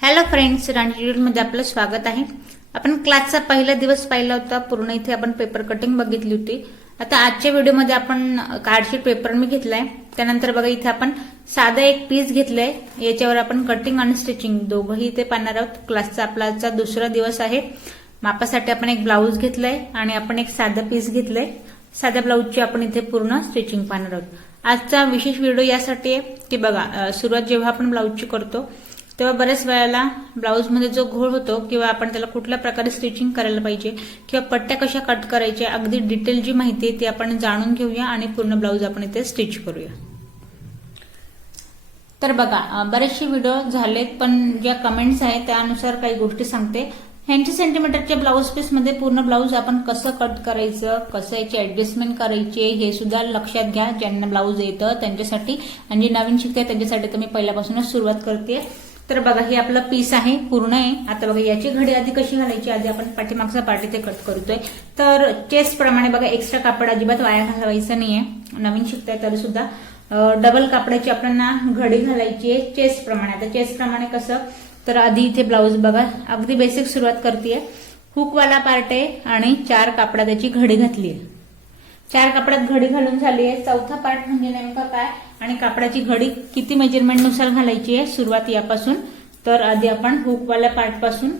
Hello friends, मध्ये आपलं स्वागत आहे। आपण क्लासचा पहिला दिवस पाहिला होता। पूर्ण इथे आपण पेपर कटिंग बघितली होती। आता आजच्या व्हिडिओमध्ये आपण कार्डशीट पेपर मी घेतलाय। त्यानंतर बघा इथे आपण साधा एक पीस घेतलाय। याच्यावर आपण कटिंग आणि स्टिचिंग दोघंही इथे पाहणार आहोत। क्लासचा आपला आजचा दुसरा दिवस आहे। मापासाठी आपण एक ब्लाऊज घेतलाय आणि आपण एक साधा पीस घेतलाय। साध्या ब्लाऊजची आपण इथे पूर्ण स्टिचिंग पाहणार आहोत। आजचा विशेष व्हिडिओ यासाठी आहे की बघा, सुरुवात जेव्हा आपण ब्लाऊजची करतो तेव्हा बऱ्याच वेळेला ब्लाऊजमध्ये जो घोळ होतो किंवा आपण त्याला कुठल्या प्रकारे स्टिचिंग करायला पाहिजे किंवा पट्ट्या कशा कट करायच्या, अगदी डिटेल जी माहिती आहे ती आपण जाणून घेऊया आणि पूर्ण ब्लाऊज आपण इथे स्टिच करूया। तर बघा, बरेचसे व्हिडिओ झालेत, पण ज्या कमेंट्स आहेत त्यानुसार काही गोष्टी सांगते। 80 सेंटीमीटरच्या ब्लाऊज पीस मध्ये पूर्ण ब्लाऊज आपण कसं कट करायचं, कसं याची ऍडजस्टमेंट करायची हे सुद्धा लक्षात घ्या। ज्यांना ब्लाऊज येतं त्यांच्यासाठी आणि जे नवीन शिकते त्यांच्यासाठी तर मी पहिल्यापासूनच सुरुवात करते। तर बघा, हे आपलं पीस आहे, पूर्ण आहे। आता बघा याची घडी आधी कशी घालायची, आधी आपण पाठीमागचा पार्ट इथे कट करतोय। तर चेस्ट प्रमाणे बघा, एक्स्ट्रा कापड अजिबात वाया घालवायचं नाहीये। नवीन शिकताय तरी सुद्धा डबल कापडाची आपल्याला घडी घालायची आहे चेस्ट प्रमाणे। आता चेस्ट प्रमाणे कसं, तर आधी इथे ब्लाऊज बघा अगदी बेसिक सुरुवात करतेय। हुकवाला पार्ट आहे आणि 4 कापडात त्याची घडी घातली आहे। 4 कापडात घडी घालून झाली आहे। चौथा पार्ट म्हणजे नेमका काय आणि कापडाची घडी किती मेजरमेंट नुसार घालायची आहे सुरुवात यापासून। तर आधी आपण हुकवाल्या पार्ट पासून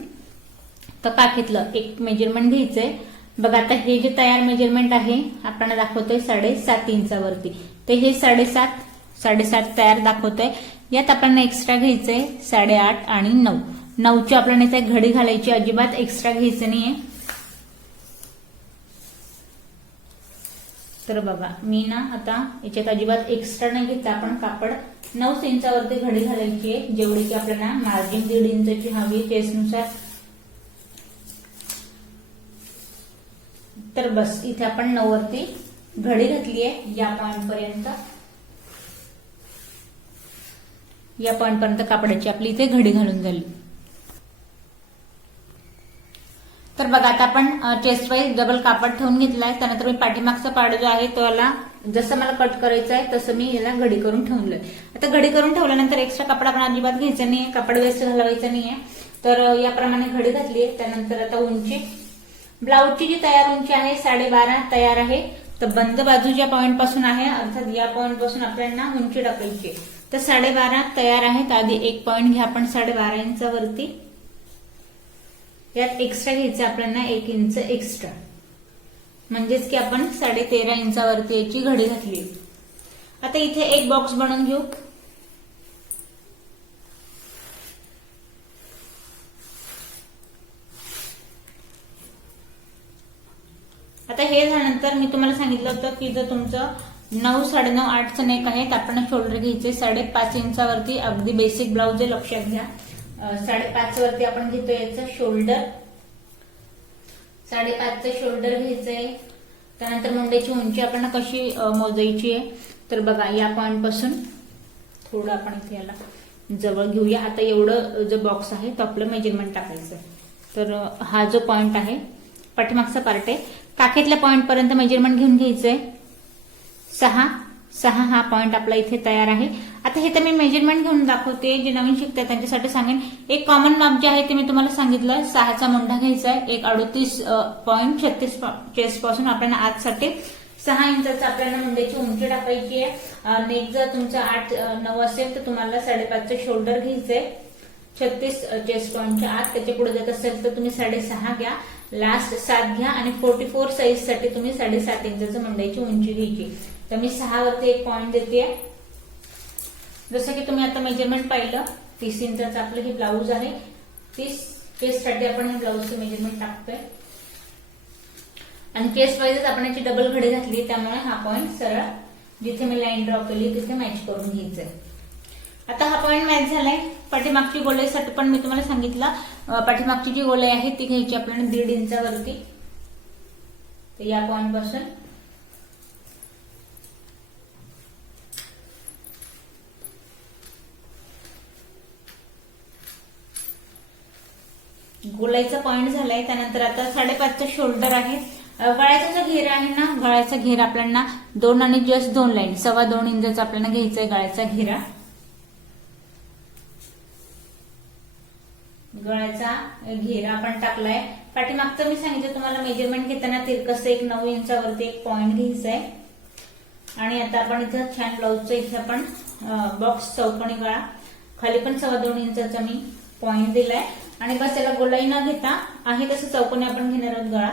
तर काखेतलं एक मेजरमेंट घ्यायचंय। बघा, आता हे जे तयार मेजरमेंट आहे आपल्याला दाखवतोय 7.5 इंचावरती, तर हे 7.5 तयार दाखवतोय। यात आपल्याला एक्स्ट्रा घ्यायचंय 8.5 आणि 9। 9ची आपल्याला इथे घडी घालायची, अजिबात एक्स्ट्रा घ्यायचं नाहीये। तर बघा, मी ना आता याच्यात अजिबात एक्स्ट्रा नाही घेतला। आपण कापड 9 इंचावरती घडी घालायची आहे, जेवढी की आपल्याला मार्जिन 1.5 इंचाची हवी चेस्टनुसार। तर बस इथे आपण 9 वरती घडी घातली आहे। या पॉइंट पर्यंत, या पॉइंट पर्यंत कापडाची आपली इथे घडी घालून झाली। तर बघा, आता आपण चेस्ट वाईज डबल कापड ठेवून घेतलाय। त्यानंतर मी पाठीमागचा पार्ट जो आहे तो याला जसं मला कट करायचं आहे तसं मी याला घडी करून ठेवलंय। आता घडी करून ठेवल्यानंतर एक्स्ट्रा कापड आपण अजिबात घ्यायचं नाहीये, कापड वेस्ट घालवायचं नाहीये। तर याप्रमाणे घडी घातली आहे। त्यानंतर आता उंची, ब्लाऊजची जी तयार उंची आहे 12.5 तयार आहे। तर बंद बाजू ज्या पॉइंट पासून आहे, अर्थात या पॉइंट पासून आपल्याला उंची टाकायची आहे। तर 12.5 तयार आहे। तर आधी एक पॉइंट घ्या आपण 12.5 इंचावरती। यात एक्स्ट्रा घ्यायचं आपल्याला 1 इंच एक्स्ट्रा, म्हणजेच की आपण 13.5 इंचावरती याची घडी घातली। आता इथे एक बॉक्स बनवून घेऊ। आता हे झाल्यानंतर मी तुम्हाला सांगितलं होतं की जर तुमचं 9, 9.5, 8चं नेक आहे तर आपण शोल्डर घ्यायचे 5.5 इंचावरती। अगदी बेसिक ब्लाऊज आहे, लक्षात घ्या। 5.5 वरती आपण घेतो याचं शोल्डर, 5.5चं शोल्डर घ्यायचंय। त्यानंतर मुंड्याची उंची आपण कशी मोजायची आहे, तर बघा या पॉइंट पासून थोडं आपण इथे याला जवळ घेऊया। आता एवढं जो बॉक्स आहे तो आपलं मेजरमेंट टाकायचं। तर हा जो पॉइंट आहे पाठीमागचा पार्ट आहे, काखेतल्या पॉइंट पर्यंत मेजरमेंट घेऊन घ्यायचंय 6 हा पॉइंट आपला इथे तयार आहे। आता हे तर मी मेजरमेंट घेऊन दाखवते, जे नवीन शिकतात त्यांच्यासाठी सांगेन। एक कॉमन माप जे आहे ते मी तुम्हाला सांगितलं, 6चा मुंडा घ्यायचा आहे। एक 38.36 चेस्ट पासून आपल्याला आजसाठी 6 इंचाचा आपल्याला मुंड्याची उंची टाकायची आहे। नेक जर तुमचं 8-9 असेल तर तुम्हाला 5.5चं शोल्डर घ्यायचंय 36 चेस्ट पॉइंटच्या आत। त्याच्या पुढे जात असेल तर तुम्ही 6.5 घ्या, लास्ट 7 घ्या आणि 44 साईज साठी तुम्ही 7.5 इंचाचं मुंड्याची उंची घ्यायची। तर मी 6 वरती एक पॉइंट देते। जसं की तुम्ही आता मेजरमेंट पाहिलं, 30 इंचाचं आपलं हे ब्लाऊज आहे। 30 चेस्ट साठी आपण हे ब्लाऊजचं मेजरमेंट टाकतोय आणि चेस्ट वाईजच आपण याची डबल घडी घातली, त्यामुळे हा पॉइंट सरळ जिथे मी लाईन ड्रॉ केली तिथे मॅच करून घ्यायचंय। आता हा पॉइंट मॅच झालाय। पाठीमागची गोलाईसाठी पण मी तुम्हाला सांगितलं, पाठीमागची जी गोलाई आहे ती घ्यायची आपल्याला 1.5 इंचावरती। तर या पॉइंट पासून गोलाईचा पॉइंट झालाय। त्यानंतर आता 5.5चं शोल्डर आहे। गळ्याचा जो घेरा आहे ना, गळ्याचा घेरा आपल्याला 2 आणि जस्ट 2 लाईन 2.25 इंचाचा आपल्याला घ्यायचा आहे गळ्याचा घेरा। गळ्याचा घेरा आपण टाकलाय. पाठीमागचं मी सांगितलं तुम्हाला मेजरमेंट घेताना तिरकस एक 9 इंचावरती एक पॉइंट घ्यायचा आहे. आणि आता आपण इथं छान ब्लाऊजचं इथे आपण बॉक्स चौकोनी गळा, खाली पण 2.25 इंचाचा मी पॉइंट दिलाय. आणि बस याला गोलाई न घेता आहे तसं चौकोनी आपण घेणार आहोत गळा.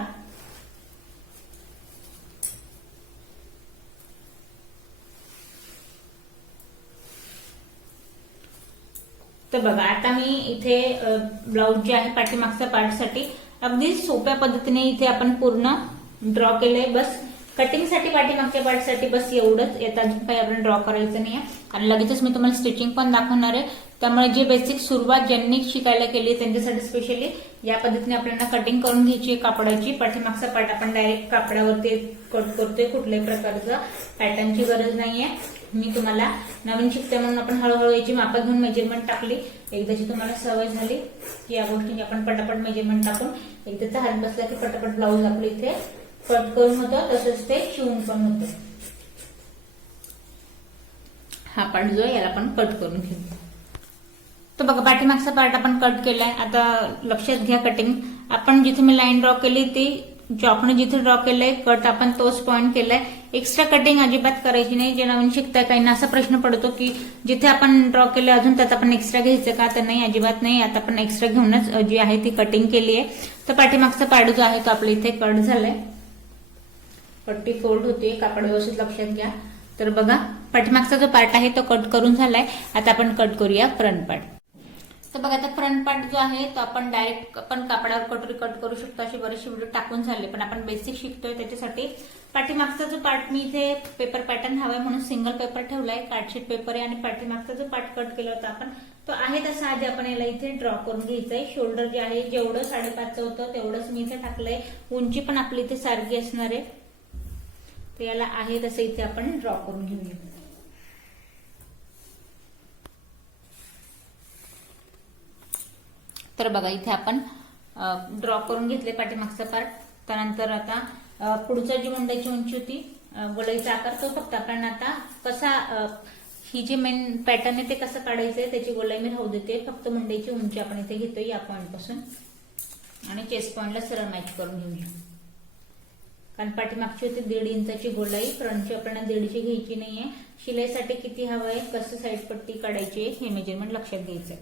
तर बघा आता मी इथे ब्लाऊज जे आहे पाठीमागच्या पार्टसाठी अगदी सोप्या पद्धतीने इथे आपण पूर्ण ड्रॉ केलंय. बस कटिंगसाठी पाठीमागच्या पार्टसाठी बस एवढंच. येतं अजून काही आपण ड्रॉ करायचं नाही आहे. आणि लगेचच मी तुम्हाला स्टिचिंग पण दाखवणार आहे. त्यामुळे जे बेसिक सुरुवात ज्यांनी शिकायला केली त्यांच्यासाठी स्पेशली या पद्धतीने आपल्याला कटिंग करून घ्यायची कापडाची. पाठीमागचा पार्ट आपण डायरेक्ट कापडावरती कट करतोय. कुठल्याही प्रकारचं पॅटर्नची गरज नाहीये. मी तुम्हाला नवीन शिकते म्हणून आपण हळूहळू याची मापं घेऊन मेजरमेंट टाकली. एकदाची तुम्हाला सवय झाली की या गोष्टींची आपण पटापट मेजरमेंट टाकून एकदाचा हात बसला की पटापट ब्लाऊज आपलं इथे कट करून होतं, तसंच ते शिवून पण होतं. हा पार्ट जो याला आपण कट करून घेऊ. तर बघा पाठीमागचा पार्ट आपण कट केलाय. आता लक्षात घ्या कटिंग आपण जिथे मी लाईन ड्रॉ केली ती चॉकने जिथे ड्रॉ केलंय कट आपण तोच पॉइंट केलाय. एक्स्ट्रा कटिंग अजिबात करायची नाही. जे नवीन शिकताय काहींना असा प्रश्न पडतो की जिथे आपण ड्रॉ केले अजून त्यात आपण एक्स्ट्रा घ्यायचं का, तर नाही, अजिबात नाही. आता आपण एक्स्ट्रा घेऊनच जी आहे ती कटिंग केली आहे. तर पाठीमागचा पार्ट जो आहे तो आपल्या इथे कट झालाय. पट्टी फोल्ड होते, कापड व्यवस्थित लक्षात घ्या. तर बघा पाठीमागचा जो पार्ट आहे तो कट करून झालाय. आता आपण कट करूया फ्रंट पार्ट. तर बघा आता फ्रंट पार्ट जो आहे तो आपण डायरेक्ट आपण कापडावर कटोरी कट करू शकतो. अशी बरेचसे व्हिडिओ टाकून झाले, पण आपण बेसिक शिकतोय त्याच्यासाठी पाठीमागचा जो पार्ट मी इथे पेपर पॅटर्न हवाय म्हणून सिंगल पेपर ठेवलाय. कार्डशीट पेपर आहे आणि पाठीमागचा जो पार्ट कट केला होता आपण तो आहे तसा आधी आपण याला इथे ड्रॉ करून घ्यायचंय. शोल्डर जे आहे जेवढं 5.5चं होतं तेवढंच मी इथे टाकलंय. उंची पण आपली इथे सारखी असणार आहे. तर याला आहे तसं इथे आपण ड्रॉ करून घेऊया. तर बघा इथे आपण ड्रॉ करून घेतले पाठीमागचा पार्ट. त्यानंतर आता पुढचा जी मुंड्याची उंची होती गोलाईचा आकार तो फक्त आपण आता कसा ही जी मेन पॅटर्न आहे ते कसं काढायचंय त्याची गोलाई मी राहू देते. फक्त मुंड्याची उंची आपण इथे घेतोय या पॉइंट पासून आणि चेस्ट पॉइंटला सरळ मॅच करून घेऊया. कारण पाठीमागची होती 1.5 इंचाची गोलाई, फ्रंटची आपल्याला 1.5ची घ्यायची नाहीये. शिलाईसाठी किती हवंय, कसं साईड पट्टी काढायची हे मेजरमेंट लक्षात घ्यायचंय.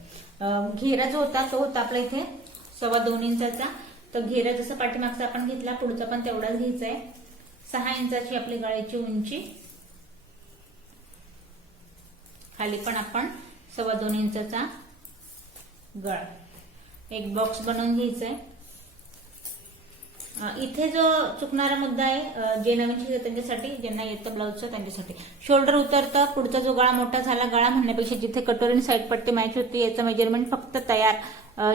घेरा जो होता तो होता आपल्या इथे 2.25 इंचाचा. तर घेरा जसं पाठीमागचा आपण घेतला पुढचा पण तेवढाच घ्यायचा आहे. 6 इंचाची आपली गळ्याची उंची, खाली पण आपण 2.25 इंचाचा गळा. एक बॉक्स बनवून घ्यायचा आहे. इथे जो चुकणारा मुद्दा आहे जे नवीन शिकतात त्यांच्यासाठी, ज्यांना येतं ब्लाऊजचं त्यांच्यासाठी, शोल्डर उतरतं, पुढचा जो गळा मोठा झाला, गळा म्हणण्यापेक्षा जिथे कटोरी साईड पट्टी मॅच होती याचं मेजरमेंट फक्त तयार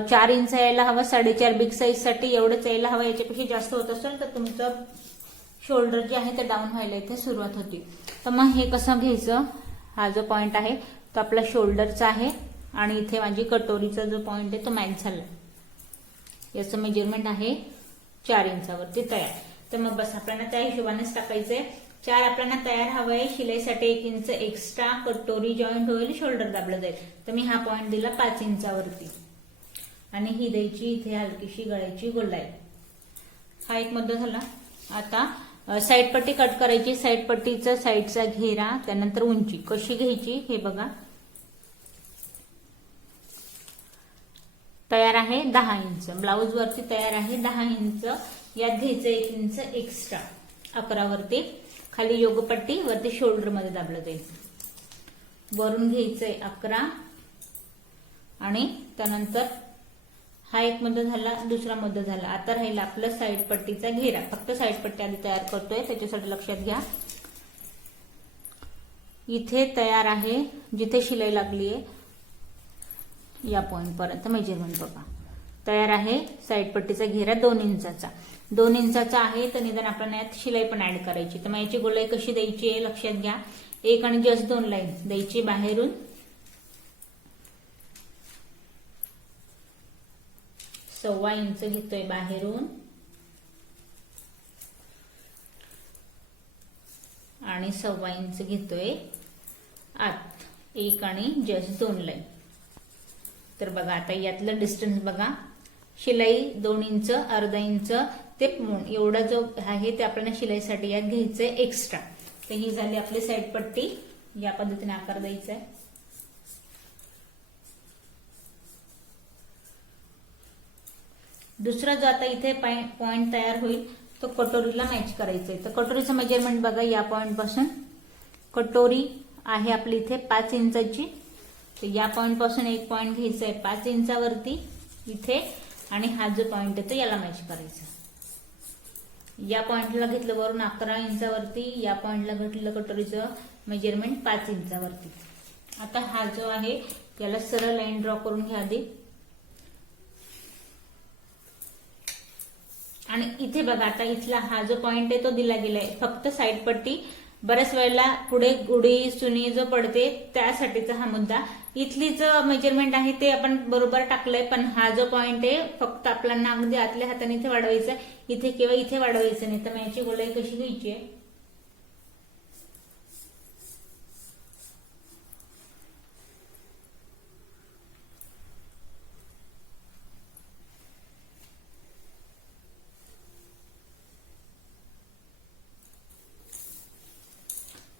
4 इंच यायला हवं. 4.5 बिग साईज साठी एवढंच यायला हवं. याच्यापेक्षा जास्त होत असेल तर तुमचं शोल्डर जे आहे ते डाऊन व्हायला इथे सुरुवात होती. तर मग हे कसं घ्यायचं, हा जो पॉइंट आहे तो आपला शोल्डरचा आहे आणि इथे माझी कटोरीचा जो पॉइंट आहे तो मॅच झाला. याचं मेजरमेंट आहे 4 इंचावरती तयार. तर मग बस आपल्याला त्या हिशोबानेच टाकायचंय. 4 आपल्याला तयार हवंय. शिलाईसाठी 1 इंच एक्स्ट्रा, कटोरी जॉईंट होईल, शोल्डर दाबलं जाईल. तर मी हा पॉइंट दिला 5 इंचावरती आणि ही द्यायची इथे हलकीशी गळ्याची गोलाई. हा एक मुद्दा झाला. आता साईड पट्टी कट करायची. साईड पट्टीचा साईडचा घेरा, त्यानंतर उंची कशी घ्यायची हे बघा. तयार आहे 10 इंच, ब्लाऊज वरती तयार आहे 10 इंच. यात घ्यायचं 1 इंच एक्स्ट्रा 11 वरती, खाली योगपट्टी, वरती शोल्डर मध्ये दाबलं जाईल. वरून घ्यायचंय 11 आणि त्यानंतर हा एक मुद्दा झाला. दुसरा मुद्दा झाला. आता राहिला आपलं साईड पट्टीचा घेरा. फक्त साईड पट्टी आधी तयार करतोय त्याच्यासाठी लक्षात घ्या. इथे तयार आहे जिथे शिलाई लागली आहे या पॉइंट पर्यंत मेजरमेंट बघा. तयार आहे साईड पट्टीचा घेरा 2 इंचाचा. 2 इंचाचा आहे तर निदान आपल्याला यात शिलाई पण ऍड करायची. तर मग याची गोलाई कशी द्यायची आहे लक्षात घ्या. 1 आणि जस्ट 2 लाईन द्यायची बाहेरून. सव्वा इंच घेतोय बाहेरून आणि 1.25 इंच घेतोय आत. 1 आणि जस्ट 2 लाईन. तर बघा आता यातलं डिस्टन्स बघा, शिलाई 2 इंच, अर्धा इंच ते एवढा जो आहे ते आपल्याला शिलाईसाठी यात घ्यायचंय एक्स्ट्रा. तर ही झाली आपली साईड पट्टी. या पद्धतीने आकार द्यायचा आहे. दुसरा जो आता इथे पॉइंट तयार होईल तो कटोरीला मॅच करायचा आहे. तर कटोरीचं मेजरमेंट बघा, या पॉइंट पासून कटोरी आहे आपली इथे 5 इंचाची. तर या पॉइंट पासून एक पॉइंट घ्यायचा आहे 5 इंचावरती इथे, आणि हा जो पॉइंट आहे तो याला मॅच करायचा. या पॉइंटला घेतलं वरून 11 इंचावरती, या पॉइंटला घेतलं कटोरीचं मेजरमेंट 5 इंचावरती. आता हा जो आहे याला सरळ लाईन ड्रॉ करून घ्या आधी. आणि इथे बघा आता इथला हा जो पॉइंट आहे तो दिला गेलाय फक्त साईड पट्टी. बऱ्याच वेळेला पुढे गुढी सुनी जो पडते त्यासाठीचा हा मुद्दा. इथली जो मेजरमेंट आहे ते आपण बरोबर टाकलंय, पण हा जो पॉइंट आहे फक्त आपल्याला अगदी आतल्या हाताने इथे वाढवायचा, इथे किंवा इथे वाढवायचं नाही. तर मग याची गोलाई कशी घ्यायची आहे,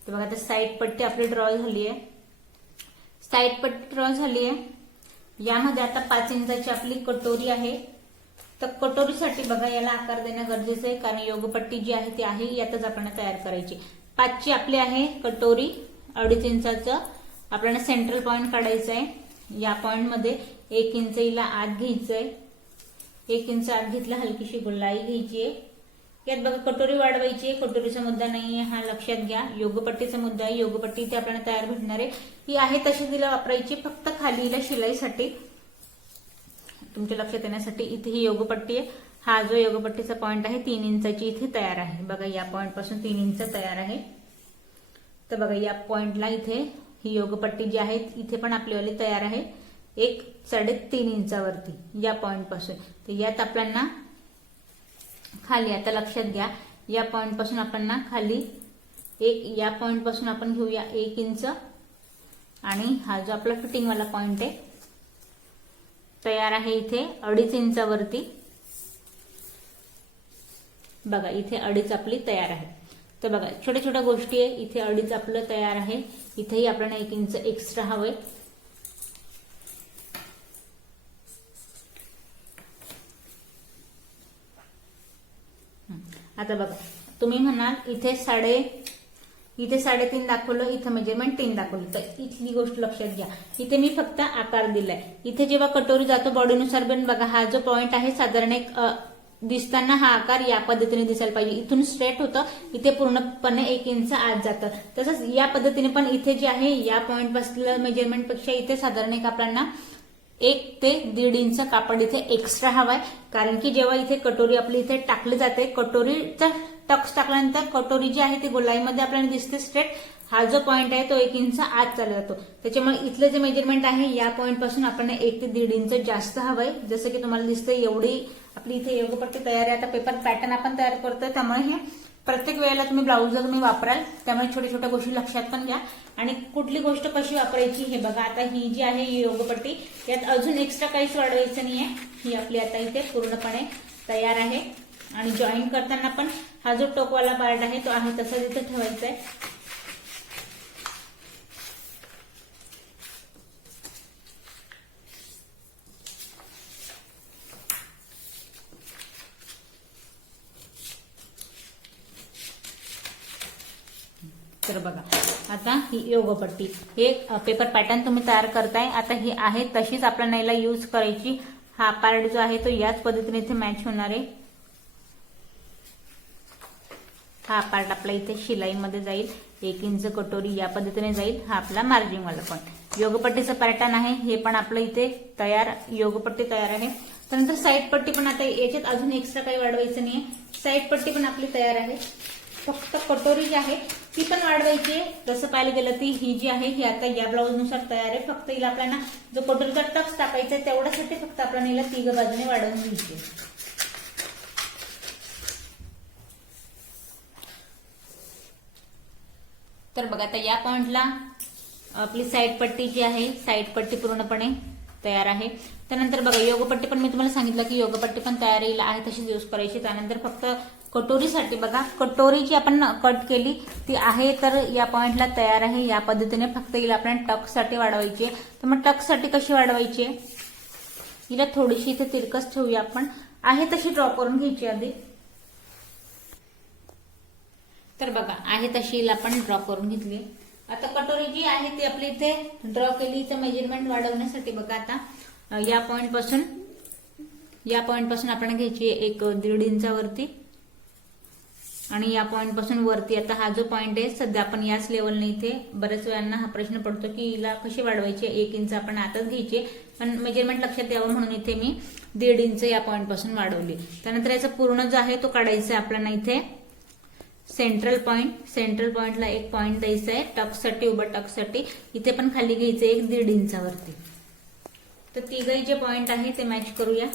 तर बघा आता साईड पट्टी आपली ड्रॉ झाली आहे. साईड पट्टी ड्रॉ झाली आहे. यामध्ये आता 5 इंचाची आपली कटोरी आहे. तर कटोरीसाठी बघा याला आकार देणं गरजेचं आहे, कारण योगपट्टी जी आहे ती आहे यातच आपल्याला तयार करायची. 5ची आपली आहे कटोरी, 2.5 इंचाचं आपल्याला सेंट्रल पॉइंट काढायचं आहे. या पॉइंट मध्ये 1 इंच हिला आत घ्यायचंय. 1 इंच आत घेतला, हलकीशी गोलाई घ्यायची आहे. यात बघा कटोरी वाढवायची, कटोरीचा मुद्दा नाहीये हा लक्षात घ्या. योगपट्टीचा मुद्दा आहे. योगपट्टी इथे आपल्याला तयार भेटणार आहे. ही आहे तशी तिला वापरायची, फक्त खाली हिला शिलाईसाठी तुमच्या लक्षात येण्यासाठी इथे ही योगपट्टी आहे. हा जो योगपट्टीचा पॉइंट आहे 3 इंचाची इथे तयार आहे. बघा या पॉइंट पासून 3 इंच तयार आहे. तर बघा या पॉइंटला इथे ही योगपट्टी जी आहे इथे पण आपलीवाली तयार आहे 1.5 इंचावरती या पॉइंट पासून. तर यात आपल्याला खाली आता लक्षात घ्या, या पॉइंट पासून आपण ना खाली या पॉइंट पासून आपण घेऊया 1 इंच, आणि हा जो आपला फिटिंग वाला पॉइंट आहे तयार आहे इथे 2.5 इंचावरती. बघा इथे 2.5 आपली तयार आहे. तर बघा छोट्या छोट्या गोष्टी आहे. इथे 2.5 आपलं तयार आहे, इथेही आपल्याला 1 इंच एक्स्ट्रा हवंय. आता बघा तुम्ही म्हणाल इथे 3.5 दाखवलं, इथं मेजरमेंट 3 दाखवलं. तर इथली गोष्ट लक्षात घ्या, इथे मी फक्त आकार दिलाय. इथे जेव्हा कटोरी जातो बॉडीनुसार पण बघा हा जो पॉइंट आहे साधारण एक दिसताना हा आकार या पद्धतीने दिसायला पाहिजे. इथून स्ट्रेट होतं, इथे पूर्णपणे 1 इंच आत जातं. तसंच या पद्धतीने पण इथे जे आहे या पॉइंट पासून मेजरमेंट पेक्षा इथे साधारण एक आपल्याला 1 ते 1.5 इंच कापड इथे एक्स्ट्रा हवाय. कारण की जेव्हा इथे कटोरी आपली इथे टाकली जाते, कटोरीचा टक्स टाकल्यानंतर कटोरी जी आहे ती गोलाईमध्ये आपल्याला दिसते स्ट्रेट. हा जो पॉइंट आहे तो 1 इंच आत चालला जातो. त्याच्यामुळे इथलं जे मेजरमेंट आहे या पॉइंट पासून आपण 1 ते 1.5 इंच जास्त हवंय. जसं की तुम्हाला दिसतंय एवढी आपली इथे योगपट्टी तयार आहे. आता पेपर पॅटर्न आपण तयार करतोय, त्यामुळे हे प्रत्येक वेळेला तुम्ही ब्लाऊज जर तुम्ही वापराल त्यामुळे छोट्या छोट्या गोष्टी लक्षात पण घ्या. आणि कुठली गोष्ट कशी वापरायची हे बघा. आता ही जी आहे ही योगपट्टी, यात अजून एक्स्ट्रा काहीच वाढवायचं नाहीये. ही आपली आता इथे पूर्णपणे तयार आहे. आणि जॉईन करताना पण हा जो टोकवाला पार्ट आहे तो आहे तसाच इथे ठेवायचा आहे. तर बघा आता ही योगपट्टी हे पेपर पॅटर्न तुम्ही तयार करताय. आता ही आहे तशीच आपल्याला याला यूज करायची. हा पार्ट जो आहे तो याच पद्धतीने इथे मॅच होणार आहे. हा पार्ट आपला इथे शिलाईमध्ये जाईल. 1 इंच कटोरी या पद्धतीने जाईल. हा आपला मार्जिंग वाला पॉइंट योगपट्टीचं पॅटर्न आहे. हे पण आपलं इथे तयार योगपट्टी तयार आहे. त्यानंतर साईड पट्टी पण आता याच्यात अजून एक्स्ट्रा काही वाढवायचं नाहीये. साईड पट्टी पण आपली तयार आहे. फक्त कटोरी जी आहे ती पण वाढवायची आहे. तसं पाहायला गेलं ती ही जी आहे ही आता या ब्लाऊज नुसार तयार आहे. फक्त हिला आपल्याला जो कटोरीचा टक्स टाकायचा आहे तेवढ्यासाठी फक्त आपल्याला हिला 3 बाजूने वाढवून घ्यायची. तर बघा आता या पॉइंटला आपली साईड पट्टी जी आहे साईड पट्टी पूर्णपणे तयार आहे. त्यानंतर बघा योगपट्टी पण मी तुम्हाला सांगितलं की योगपट्टी पण तयारीला आहे तशीच यूज करायची. त्यानंतर फक्त कटोरीसाठी बघा, कटोरी जी आपण कट केली ती आहे तर या पॉइंटला तयार आहे. या पद्धतीने फक्त हिला आपण टक्ससाठी वाढवायची आहे. तर मग टक्ससाठी कशी वाढवायची आहे, हिला थोडीशी इथे तिरकस ठेवूया आपण, आहे तशी ड्रॉ करून घ्यायची आधी. तर बघा आहे तशी हिला आपण ड्रॉ करून घेतली. आता कटोरी जी आहे ती आपली इथे ड्रॉ केली. तर मेजरमेंट वाढवण्यासाठी बघा आता या पॉइंट पासून आपण घ्यायची 1.5 इंचावरती आणि या पॉइंट पासून वरती. आता हा जो पॉइंट आहे सध्या आपण याच लेवलने इथे बऱ्याच वेळांना हा प्रश्न पडतो की हिला कशी वाढवायची, 1 इंच आपण आताच घ्यायची पण मेजरमेंट लक्षात यावं म्हणून इथे मी 1.5 इंच या पॉइंट पासून वाढवली. त्यानंतर याचा पूर्ण जो आहे तो काढायचा आहे आपल्याला. इथे सेंट्रल पॉइंटला एक पॉइंट द्यायचा आहे टक्ससाठी, उभा टक्ससाठी. इथे पण खाली घ्यायचं 1.5 इंचावरती. तर तिघही जे पॉइंट आहे ते मॅच करूया.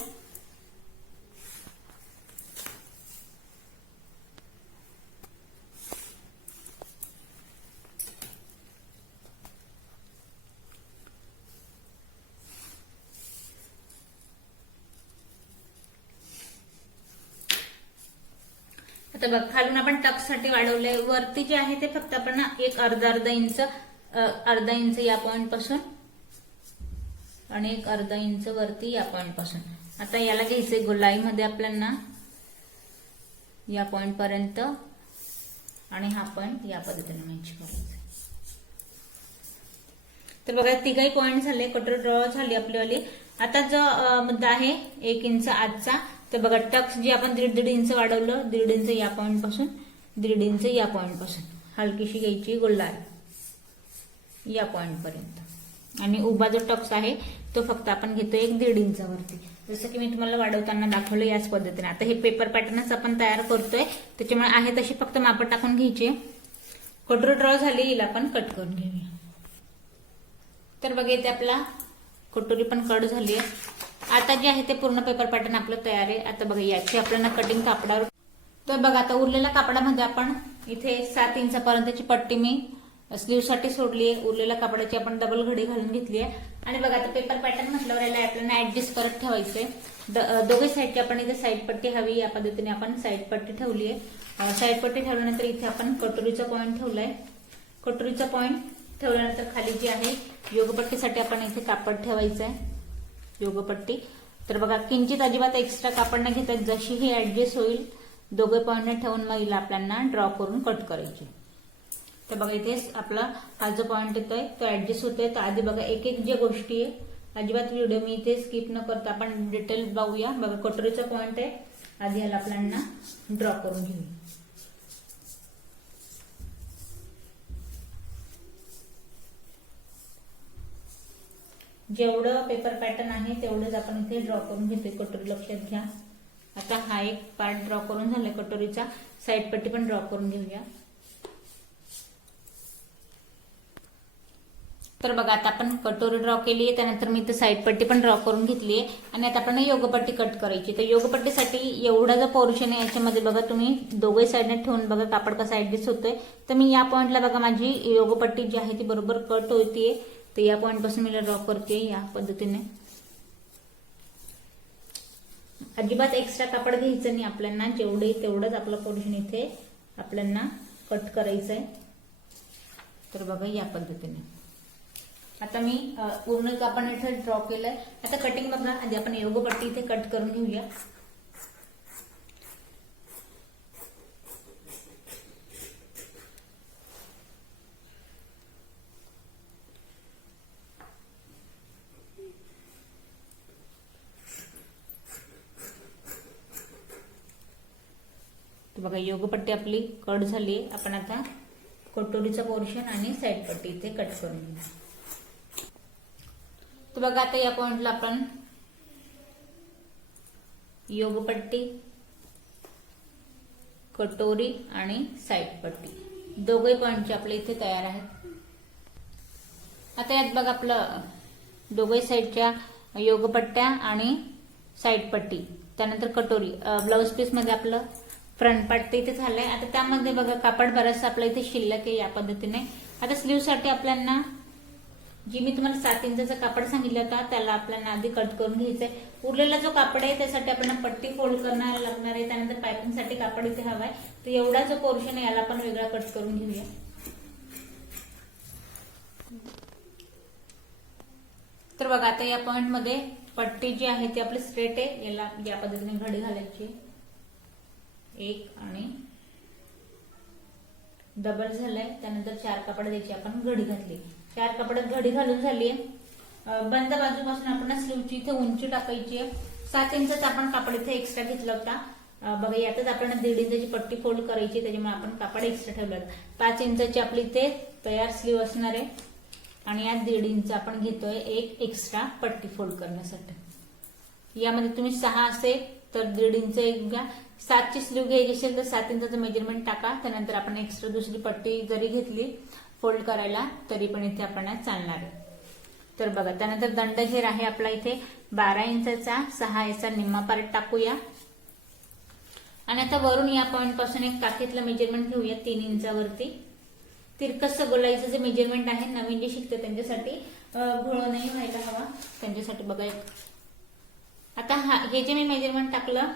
आता बघ खालून आपण टक्ससाठी वाढवलंय. वरती जे आहे ते फक्त आपण एक अर्धा इंच या पॉइंट पासून आणि एक अर्धा इंच वरती या पॉइंट पासून. आता याला घ्यायचंय गोलाईमध्ये आपल्याला या पॉइंट पर्यंत आणि हा पॉइंट या पद्धतीने मॅच करायचा. तर बघा तिघही पॉइंट झाले, कटोरी ड्रॉ झाली आपलीवाली. आता जो मुद्दा आहे 1 इंच आजचा, तर बघा टक्स जे आपण 1.5 इंच वाढवलं, 1.5 इंच या पॉइंट पासून, 1.5 इंच या पॉइंट पासून हलकीशी घ्यायची गोलाई या पॉइंट पर्यंत. आणि उभा जो टक्स आहे तो फक्त आपण घेतो 1.5 इंचावरती, जसं की मी तुम्हाला वाढवताना दाखवलं याच पद्धतीने. आता हे पेपर पॅटर्नच आपण तयार करतोय त्याच्यामुळे आहे तशी फक्त माप टाकून घ्यायची. कटोरी ड्रॉ झाली, हिला आपण कट करून घेऊया. तर बघा इथे आपला कटोरी पण कट झाली आहे. आता जे आहे ते पूर्ण पेपर पॅटर्न आपलं तयार आहे. आता बघा याची आपल्याला कटिंग कापडावर. तर बघा आता उरलेल्या कापडामध्ये आपण इथे 7 इंचापर्यंतची पट्टी मी स्लीवसाठी सोडली आहे. उरलेल्या कापडाची आपण डबल घडी घालून घेतली आहे. आणि बघा आता पेपर पॅटर्न म्हटल्यावर याला आपल्याला ऍडजस्ट करत ठेवायचंय. दोघे साईडची आपण इथे साईड पट्टी हवी या पद्धतीने आपण साईड पट्टी ठेवली आहे. साईड पट्टी ठेवल्यानंतर इथे आपण कटोरीचा पॉइंट ठेवलाय. कटोरीचा पॉइंट ठेवल्यानंतर खाली जी आहे योगपट्टीसाठी आपण इथे कापड ठेवायचं आहे, योगपट्टी. तर बघा किंचित अजिबात एक्स्ट्रा कापड न घेता जशी ही ऍडजस्ट होईल दोघे पॉइंट ठेवून मग हिला आपल्याला ड्रॉ करून कट करायची. तर बघा इथे आपला हा जो पॉइंट येतोय तो ऍडजस्ट होतोय. तर आधी बघा एक एक ज्या गोष्टी आहे अजिबात व्हिडिओ मी इथे स्किप न करता आपण डिटेल बघूया. बघा कटोरीचा पॉइंट आहे, आधी ह्याला आपल्याला ड्रॉ करून घेऊया. जेवढं पेपर पॅटर्न आहे तेवढंच आपण इथे ड्रॉ करून घेतोय कटोरी, लक्षात घ्या. आता हा एक पार्ट ड्रॉ करून झालाय कटोरीचा. साईड पट्टी पण ड्रॉ करून घेऊया. तर बघा आता आपण कटोरी ड्रॉ केली आहे, त्यानंतर मी इथे साईड पट्टी पण ड्रॉ करून घेतली आहे. आणि आता आपण योगपट्टी कट करायची. तर योगपट्टीसाठी एवढा जो पोर्शन आहे याच्यामध्ये बघा तुम्ही दोघे साईडने ठेवून बघा कापड कसा ऍडजस्ट होतोय. तर मी या पॉइंटला बघा माझी योगपट्टी जी आहे ती बरोबर कट होतीये. तर या पॉइंट पासून मी ड्रॉ करते या पद्धतीने. अजिबात एक्स्ट्रा कापड घ्यायचं नाही आपल्याला, जेवढे तेवढंच आपलं पोर्शन इथे आपल्याला कट करायचंय. तर बघा या पद्धतीने आता मी पूर्ण कापड इथे ड्रॉ केलंय. आता कटिंग बघा, आधी आपण योगपट्टी इथे कट करून घेऊया. बघा योगपट्टी आपली कट झाली. आपण आता कटोरीचा पोर्शन आणि साईड पट्टी इथे कट करून घेऊ. तर बघा आता या पॉइंटला आपण योगपट्टी, कटोरी आणि साईड पट्टी दोघे पॉइंटचे आपले इथे तयार आहेत. आता यात बघा आपलं दोघे साईडच्या योगपट्ट्या आणि साईड पट्टी, त्यानंतर कटोरी, ब्लाउज पीस मध्ये आपलं फ्रंट पार्ट ते इथे झालंय. आता त्यामध्ये बघा कापड बरंचसं आपलं इथे शिल्लक आहे या पद्धतीने. आता स्लीव साठी आपल्याला जी मी तुम्हाला 7 इंचाचा कापड सांगितलं होता त्याला आपल्याला आधी कट करून घ्यायचंय. उरलेला जो कापड आहे त्यासाठी आपल्याला पट्टी फोल्ड करायला लागणार आहे. त्यानंतर पायपिंगसाठी कापड इथे हवाय. तर एवढा जो पोर्शन आहे याला आपण वेगळा कट करून घेऊया. तर बघा आता या पॉइंट मध्ये पट्टी जी आहे ती आपली स्ट्रेट आहे. याला या पद्धतीने घडी घालायची. एक आणि डबल झालंय. त्यानंतर 4 कापड द्यायची आपण घडी घातली. 4 कापडात घडी घालून झालीये. बंद बाजूपासून आपण स्लीवची इथे उंची टाकायची आहे. 7 इंचाचा आपण कापड इथे एक्स्ट्रा घेतला होता. बघा यातच आपण 1.5 इंचाची पट्टी फोल्ड करायची, त्याच्यामुळे आपण कापड एक्स्ट्रा ठेवलं. 5 इंचाची आपली इथे तयार स्लीव असणार आहे आणि यात 1.5 इंच आपण घेतोय एक एक्स्ट्रा पट्टी फोल्ड करण्यासाठी. यामध्ये तुम्ही 6 असेल तर 1.5 इंच एक घ्या. 7 ची स्लीव घ्यायची असेल तर 7 इंचाचं मेजरमेंट टाका. त्यानंतर आपण एक्स्ट्रा दुसरी पट्टी जरी घेतली फोल्ड करायला तरी पण इथे आपल्याला चालणार आहे. तर बघा त्यानंतर दंड घेर आहे आपला इथे 12 इंचाचा. 6 याचा निम्मा पार्ट टाकूया आणि आता वरून या पॉइंट पासून एक काखेतलं मेजरमेंट घेऊया 3 इंचावरती. तिरकस गोलाईचं जे मेजरमेंट आहे नवीन जे शिकते त्यांच्यासाठी घोळ नाही व्हायला हवा त्यांच्यासाठी बघा. आता हे जे मी मेजरमेंट टाकलं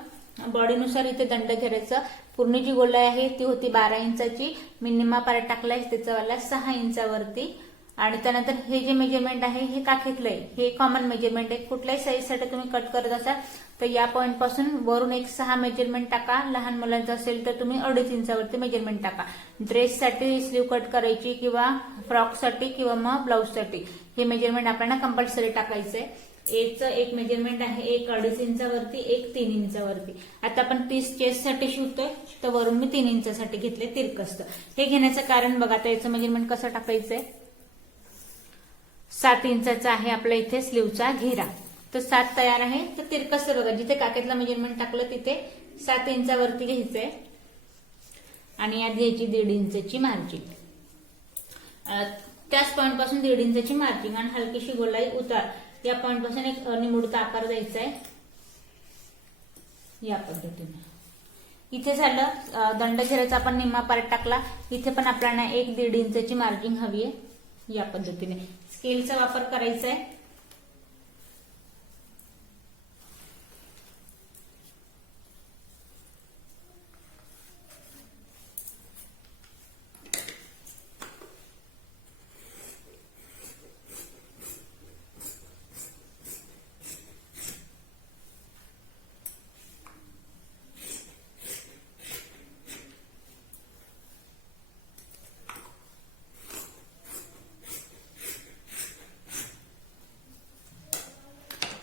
बॉडीनुसार इथे दंड घेरायचं. पूर्ण जी गोलाई आहे ती होती 12 इंचाची. मी निम्मा पार्ट टाकलाय त्याचावाला 6 इंचावरती. आणि त्यानंतर हे जे मेजरमेंट आहे हे काखेतलं आहे. हे कॉमन मेजरमेंट आहे. कुठल्याही साईजसाठी तुम्ही कट करत असाल तर या पॉइंट पासून वरून एक 6 मेजरमेंट टाका. लहान मुलांचं असेल तर तुम्ही 2.5 इंचावरती मेजरमेंट टाका. ड्रेससाठी स्लीव कट करायची किंवा फ्रॉकसाठी किंवा मग ब्लाऊजसाठी हे मेजरमेंट आपल्याला कंपल्सरी टाकायचंय. एचं एक मेजरमेंट आहे एक 2.5 इंचावरती एक 3 इंचावरती. आता आपण पीस चेस्टसाठी शिवतोय तर वरून मी 3 इंचासाठी घेतले तिरकस्त. हे घेण्याचं कारण बघा आता याचं मेजरमेंट कसं टाकायचंय. 7 इंचाचा आहे आपल्या इथे स्लीवचा घेरा. तर 7 तयार आहे. तर तिरकस्त बघा जिथे काकेतला मेजरमेंट टाकलं तिथे 7 इंचावरती घ्यायचंय आणि यात घ्यायची 1.5 इंचाची मार्जिन. त्याच पॉइंट पासून 1.5 इंचाची मार्जिन आणि हलकीशी गोलाई उतार. या पॉइंट पासून एक निमुडता आकार द्यायचा आहे या पद्धतीने. इथे झालं. दंड घेराचा आपण निम्मा पार्ट टाकला. इथे पण आपल्याला एक 1.5 इंचाची मार्जिन हवी आहे. या पद्धतीने स्केलचा वापर करायचा आहे.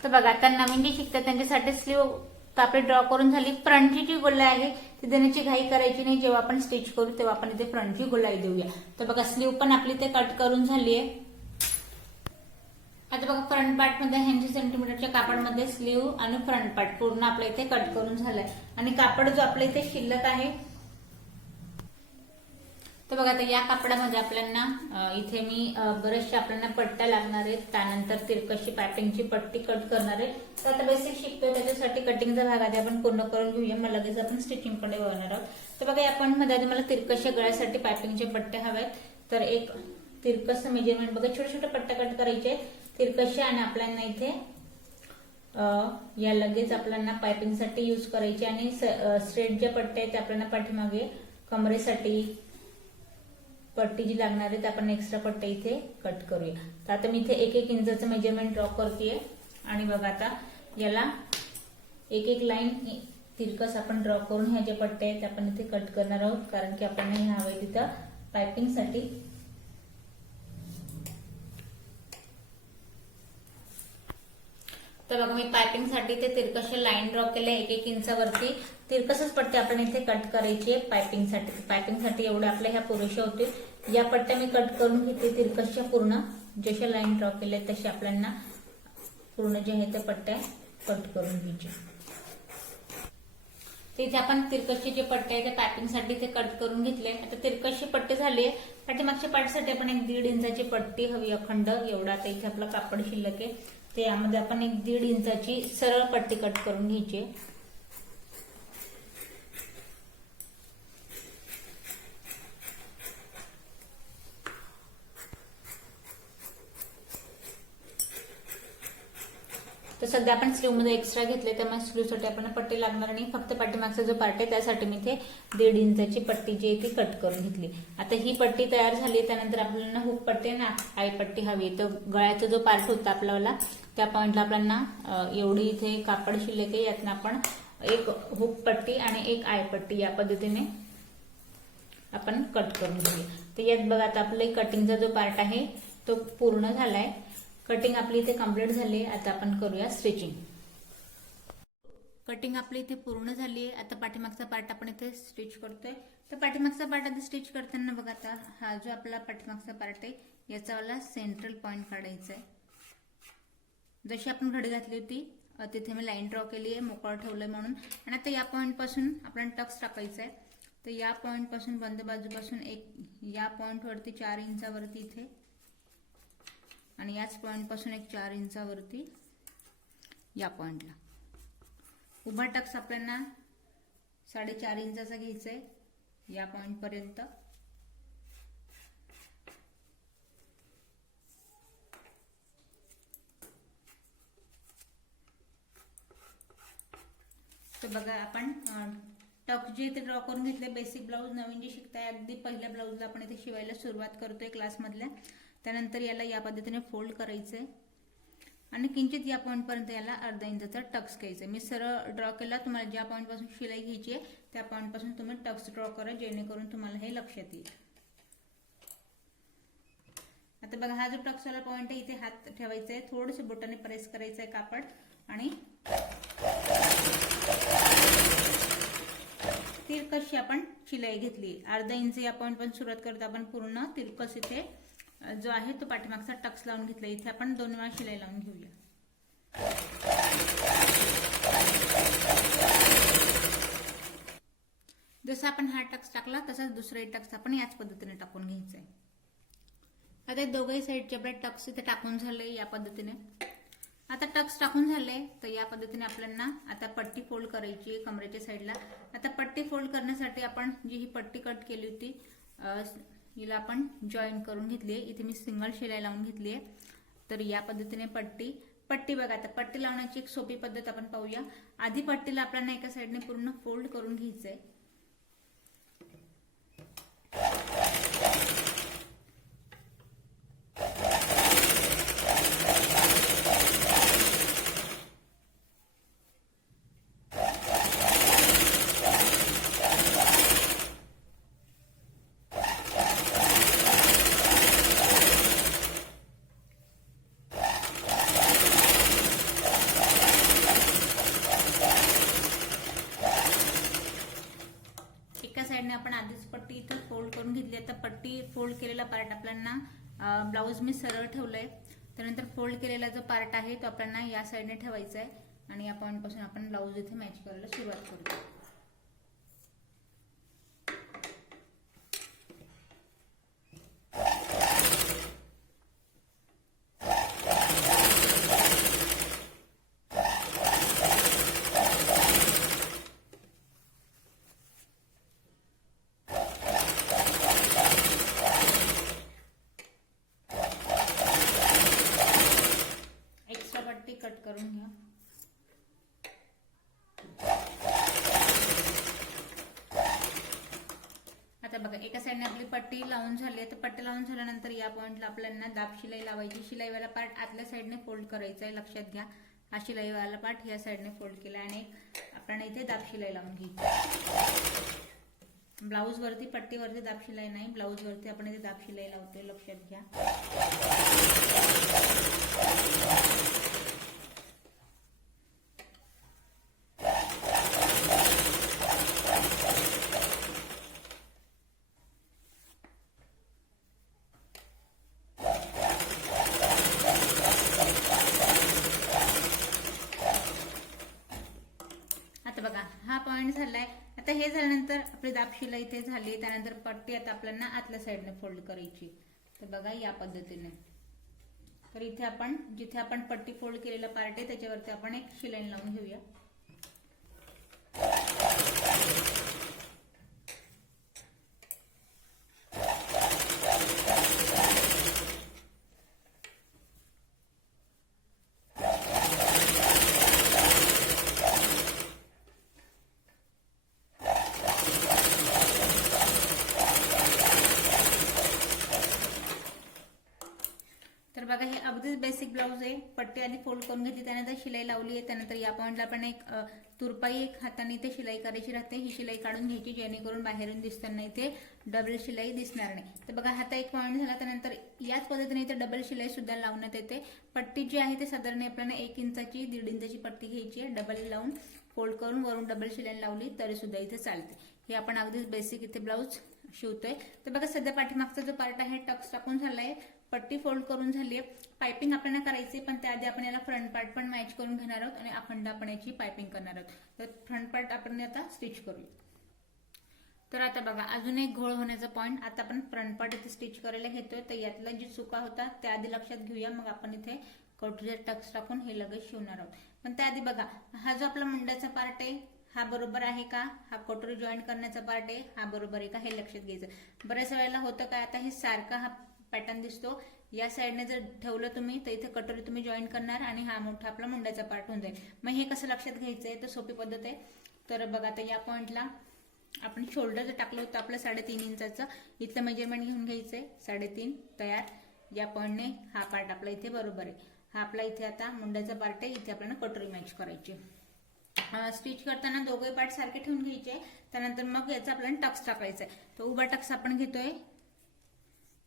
तर बघा आता नवीन जे शिकतात त्यांच्यासाठी स्लीव तर आपली ड्रॉ करून झाली. फ्रंटची जी गोलाई आहे ती देण्याची घाई करायची नाही. जेव्हा आपण स्टिच करू तेव्हा आपण इथे फ्रंटची गोलाई देऊया. तर बघा स्लीव पण आपली इथे कट करून झाली आहे. आता बघा फ्रंट पार्ट मध्ये 80 सेंटीमीटरच्या कापडमध्ये स्लीव आणि फ्रंट पार्ट पूर्ण आपल्या इथे कट करून झालाय. आणि कापड जो आपल्या इथे शिल्लक आहे तर बघा आता या कापडामध्ये आपल्याला इथे मी बरेचशा आपल्याला पट्ट्या लागणार आहेत. त्यानंतर तिरकशी पायपिंगची पट्टी कट करणार आहे. तर आता बेसिक शिकतोय त्याच्यासाठी कटिंगचा भाग आधी आपण पूर्ण करून घेऊया. मग लगेच आपण स्टिचिंग कडे वळणार आहोत. तर बघा या पॉइंट मध्ये आधी मला तिरकशा गळ्यासाठी पायपिंगचे पट्टे हव्यात. तर एक तिरकस मेजरमेंट बघा छोटे छोटे पट्ट्या कट करायचे तिरकशा आणि आपल्याला इथे या लगेच आपल्याला पायपिंगसाठी यूज करायचे. आणि स्ट्रेट जे पट्टे आहेत ते आपल्याला पाठीमागे कमरेसाठी पट्टी जी लागणार आहे ते आपण एक्स्ट्रा पट्टे इथे कट करूया. तर आता मी इथे 1-1 इंचाचं मेजरमेंट ड्रॉ करतेय. आणि बघा आता याला एक लाईन तिरकस आपण ड्रॉ करून ह्या जे पट्टे आहेत ते आपण इथे कट करणार आहोत. कारण की आपण हे हवंय तिथं पायपिंगसाठी. तर बघा मी पायपिंगसाठी ते तिरकशे लाईन ड्रॉ केले 1-1 इंचावरती. तिरकसच पट्टे आपण इथे कट करायचे पायपिंगसाठी. पायपिंगसाठी एवढे आपल्या ह्या पुरेशा होतील. या पट्ट्या मी कट करून घेते तिरकशा पूर्ण जशा लाईन ड्रॉ केल्या तशा आपल्याला पूर्ण जे आहे ते पट्ट्या कट करून घ्यायचे. तिथे आपण तिरकशे जे पट्टे आहे ते पायपिंगसाठी ते कट करून घेतले. आता तिरकशे पट्टे झाले. पाठीमागच्या पार्टसाठी आपण एक 1.5 इंचाची पट्टी हवी अखंड. एवढा आता इथे आपलं कापड शिल्लक आहे. ते यामध्ये आपण एक 1.5 इंचाची सरळ पट्टी कट करून घ्यायची. तर सध्या आपण स्लीव मध्ये एक्स्ट्रा घेतले, त्यामुळे स्लीवसाठी आपण पट्टी लागणार नाही. फक्त पाठीमागचा जो पार्ट आहे त्यासाठी मी इथे 1.5 इंचाची पट्टी जी आहे ती कट करून घेतली. आता ही पट्टी तयार झाली. त्यानंतर आपल्याला हुक पट्टी ना आय पट्टी हवी. तर गळ्याचा जो पार्ट होता आपल्याला त्या पॉइंटला आपल्याला एवढी इथे कापड शिल्लक आहे, यातनं आपण एक हुक पट्टी आणि एक आय पट्टी या पद्धतीने आपण कट करून घेऊया. तर यात बघा आता आपले कटिंगचा जो पार्ट आहे तो पूर्ण झालाय. कटिंग आपली इथे कम्प्लीट झाली. आता आपण करूया स्टिचिंग. कटिंग आपली इथे पूर्ण झाली आहे. आता पाठीमागचा पार्ट आपण इथे स्टिच करतोय. तर पाठीमागचा पार्ट आता स्टिच करताना बघा, आता हा जो आपला पाठीमागचा पार्ट आहे याचा वाला सेंट्रल पॉइंट काढायचा आहे. जशी आपण घडी घातली होती तिथे मी लाईन ड्रॉ केली आहे, मोकळं ठेवलंय म्हणून. आणि आता या पॉइंट पासून आपल्याला टक्स टाकायचा आहे. तर या पॉइंट पासून बंद बाजूपासून एक या पॉइंट वरती 4 इंचावरती इथे आणि याच पॉइंट पासून एक 4 इंचावरती या पॉइंटला उभा टक्स आपल्याला 4.5 इंचाचा घ्यायचा आहे या पॉइंट पर्यंत. तर बघा आपण टक्स जे इथे ड्रॉ करून घेतले. बेसिक ब्लाऊज नवीन जे शिकताय अगदी पहिल्या ब्लाऊजला आपण इथे शिवायला सुरुवात करतोय क्लासमधल्या. त्यानंतर याला या पद्धतीने फोल्ड करायचंय आणि किंचित या पॉइंट पर्यंत याला अर्धा इंचाचा टक्स घ्यायचा. मी सरळ ड्रॉ केला. तुम्हाला ज्या पॉइंट पासून शिलाई घ्यायची आहे त्या पॉइंट पासून तुम्ही टक्स ड्रॉ करा, जेणेकरून तुम्हाला हे लक्षात येईल. आता बघा हा जो टक्स वाला पॉइंट आहे इथे हात ठेवायचा आहे, थोडेसे बोटाने प्रेस करायचं आहे कापड आणि तिरकशी आपण शिलाई घेतली. अर्धा इंच या पॉइंट पासून सुरुवात करत आपण पूर्ण तिरकस इथे जो आहे तो पाठीमागचा टक्स लावून घेतला. इथे आपण 2 वेळा शिलाई लावून घेऊया. जसं आपण हा टक्स टाकला तसाच दुसराही टक्स आपण याच पद्धतीने टाकून घ्यायचा आहे. आता दोघही साईडचे आपले टक्स इथे टाकून झाले या पद्धतीने. आता टक्स टाकून झाले तर या पद्धतीने आपल्याला आता पट्टी फोल्ड करायची आहे कमरेच्या साईडला. आता पट्टी फोल्ड करण्यासाठी आपण जी ही पट्टी कट केली होती हिला आपण जॉईन करून घेतली आहे. इथे मी सिंगल शिलाई लावून घेतली आहे. तर या पद्धतीने पट्टी बघा. आता पट्टी लावण्याची एक सोपी पद्धत आपण पाहूया. आधी पट्टीला आपल्याला एका साईडने पूर्ण फोल्ड करून घ्यायचंय. आपण आधीच पट्टी इथे फोल्ड करून घेतली. आता पट्टी फोल्ड केलेला पार्ट आपल्याला ब्लाऊज मी सरळ ठेवलंय. त्यानंतर फोल्ड केलेला जो पार्ट आहे तो आपल्याला या साईडने ठेवायचा आहे आणि या पॉइंट पासून आपण ब्लाऊज इथे मॅच करायला सुरुवात करू. कट करून घ्या. आता बघा एका साईडने आपली पट्टी लावून झाली आहे. तर पट्टी लावून झाल्यानंतर या पॉइंटला आपल्याला दाब शिलाई लावायची. शिलाईवाला पार्ट आतल्या साईडने फोल्ड करायचा आहे, लक्षात घ्या. हा शिलाईवाला पार्ट या साईडने फोल्ड केला आणि आपण इथे दाब शिलाई लावून घ्यायची. ब्लाऊज वरती पट्टीवरती दाब शिलाई नाही, ब्लाऊज वरती आपण इथे दाब शिलाई लावतोय, लक्षात घ्या. पॉइंट झालाय. आता हे झाल्यानंतर आपली दाब शिलाई इथे झाली. त्यानंतर पट्टी आता आपल्याला आतल्या साईडने फोल्ड करायची. तर बघा या पद्धतीने. तर इथे आपण जिथे आपण पट्टी फोल्ड केलेला पार्ट आहे त्याच्यावरती आपण एक शिलाई लावून घेऊया. पट्टी आधी फोल्ड करून घेतली, त्यानंतर शिलाई लावली आहे. त्यानंतर या पॉइंटला आपण एक तुरपाई एक हाताने इथे शिलाई करायची राहते. ही शिलाई काढून घ्यायची जेणेकरून बाहेरून दिसताना इथे डबल शिलाई दिसणार नाही. तर बघा हाता एक पॉइंट झाला. त्यानंतर याच पद्धतीने इथे डबल शिलाई सुद्धा लावण्यात येते. पट्टी जी आहे ते साधारण आपल्याला 1 इंचाची 1.5 इंचाची पट्टी घ्यायची आहे. डबल लावून फोल्ड करून वरून डबल शिलाई लावली तरी सुद्धा इथे चालते. हे आपण अगदीच बेसिक इथे ब्लाऊज शिवतोय. तर बघा सध्या पाठीमागचा जो पार्ट आहे टक्स टाकून झालाय, पट्टी फोल्ड करून झालीये. पायपिंग आपल्याला करायची, पण त्याआधी आपण याला फ्रंट पार्ट पण मॅच करून घेणार आहोत आणि अखंड आपण याची पायपिंग करणार आहोत. तर फ्रंट पार्ट आपण आता स्टिच करूया. तर आता बघा अजून एक घोळ होण्याचा पॉइंट. आता आपण फ्रंट पार्ट इथे स्टिच करायला घेतोय. तर यातला जी चुका होता त्या आधी लक्षात घेऊया, मग आपण इथे कटोरीचे टक्स टाकून हे लगेच शिवणार आहोत. पण त्याआधी बघा हा जो आपला मुंड्याचा पार्ट आहे हा बरोबर आहे का, हा कटोरी जॉईन करण्याचा पार्ट आहे हा बरोबर आहे का हे लक्षात घ्यायचं. बऱ्याच वेळेला होतं काय, आता हे सारखा हा पॅटर्न दिसतो, या साईडने जर ठेवलं तुम्ही तर इथे कटोरी तुम्ही जॉईन करणार आणि हा मोठा आपला मुंड्याचा पार्ट होऊन जाईल. मग हे कसं लक्षात घ्यायचंय, तर सोपी पद्धत आहे. तर बघा आता या पॉइंटला आपण शोल्डर जर टाकलं होतं आपलं 3.5 इंचाचं, इथलं मेजरमेंट घेऊन घ्यायचंय 3.5 तयार. या पॉइंटने हा पार्ट आपला इथे बरोबर आहे. हा आपला इथे आता मुंड्याचा पार्ट आहे, इथे आपल्याला कटोरी मॅच करायची. स्टिच करताना दोघे पार्ट सारखे ठेवून घ्यायचे. त्यानंतर मग याचा आपल्याला टक्स टाकायचा आहे. तर उभा टक्स आपण घेतोय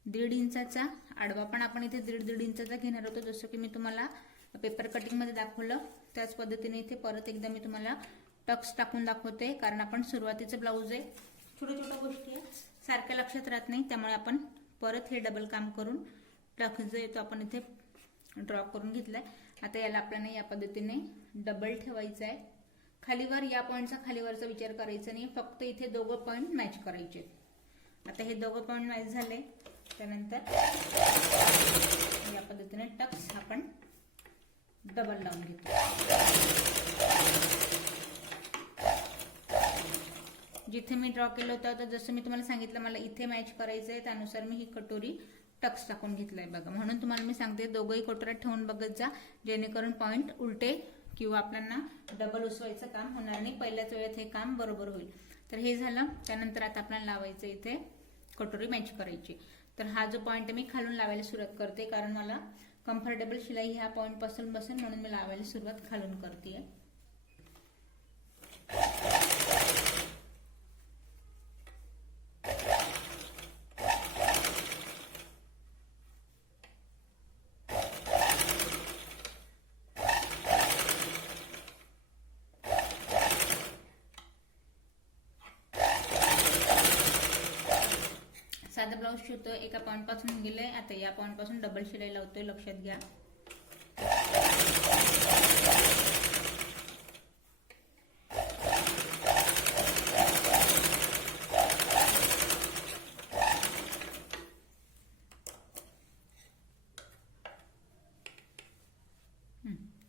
1.5 इंचाचा, आडवा पण आपण इथे 1.5 इंचाचा घेणार होतो, जसं की मी तुम्हाला पेपर कटिंग मध्ये दाखवलं त्याच पद्धतीने इथे परत एकदा मी तुम्हाला टक्स टाकून दाखवते. कारण आपण सुरुवातीचं ब्लाऊज आहे, छोट्या छोट्या गोष्टी आहे सारख्या लक्षात राहत नाही, त्यामुळे आपण परत हे डबल काम करून टक्स जो येतो आपण इथे ड्रॉ करून घेतलाय. आता याला आपल्याला या पद्धतीने डबल ठेवायचं आहे. खालीवर या पॉइंटचा खालीवरचा विचार करायचा नाही, फक्त इथे दोघं पॉइंट मॅच करायचे. आता हे दोघं पॉइंट मॅच झाले. त्यानंतर या पद्धतीने टक्स आपण डबल लावून घेतो. जिथे मी ड्रॉ केलं होतं तर जसं मी तुम्हाला सांगितलं मला इथे मॅच करायचंय, त्यानुसार मी ही कटोरी टक्स टाकून घेतलाय बघा. म्हणून तुम्हाला मी सांगते दोघंही कटोऱ्यात ठेवून बघत जा, जेणेकरून पॉइंट उलटे किंवा आपल्याला डबल उसवायचं काम होणार नाही. पहिल्याच वेळेत हे काम बरोबर होईल. तर हे झालं. त्यानंतर आता आपल्याला लावायचं इथे कटोरी मॅच करायची. तर हा जो पॉइंट मी खालून लावायला सुरुवात करते, कारण मला कम्फर्टेबल शिलाई ह्या पॉइंट पासून बसेल म्हणून मी लावायला सुरुवात खालून करते. साधा ब्लाऊज शिवतोय, एका पॉइंट पासून गेले, आता या पॉइंट पासून डबल शिलाई लावतोय, लक्षात घ्या.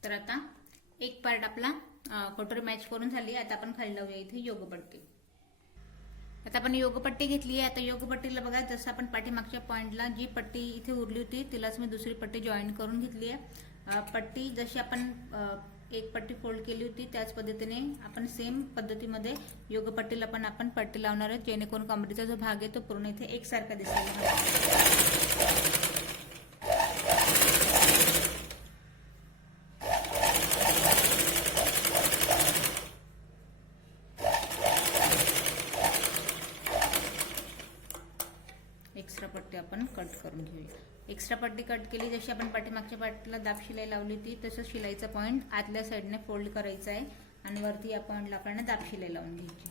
तर आता एक पार्ट आपला कटोरी मॅच करून झाली. आता आपण खाली लावूया इथे योगपट्टी. आता आपण योगपट्टी घेतली आहे. आता योगपट्टीला बघा जसं आपण पाठीमागच्या पॉइंटला जी पट्टी इथे उरली होती तिलाच मी दुसरी पट्टी जॉईन करून घेतली आहे. पट्टी जशी आपण एक पट्टी फोल्ड केली होती त्याच पद्धतीने आपण सेम पद्धतीमध्ये योगपट्टीला पण आपण पट्टी लावणार आहोत, जेणेकरून कमरेचा जो भाग आहे तो पूर्ण इथे एकसारखा दिसायला. एक्स्ट्रा पट्टी आपण कट करून घेऊया. एक्स्ट्रा पट्टी कट केली, जशी आपण पाठीमागच्या पार्टला दाब शिलाई लावली होती तसं शिलाईचा पॉइंट आतल्या साईडने फोल्ड करायचा आहे आणि वरती या पॉइंटला आपल्याला दाब शिलाई लावून घ्यायची.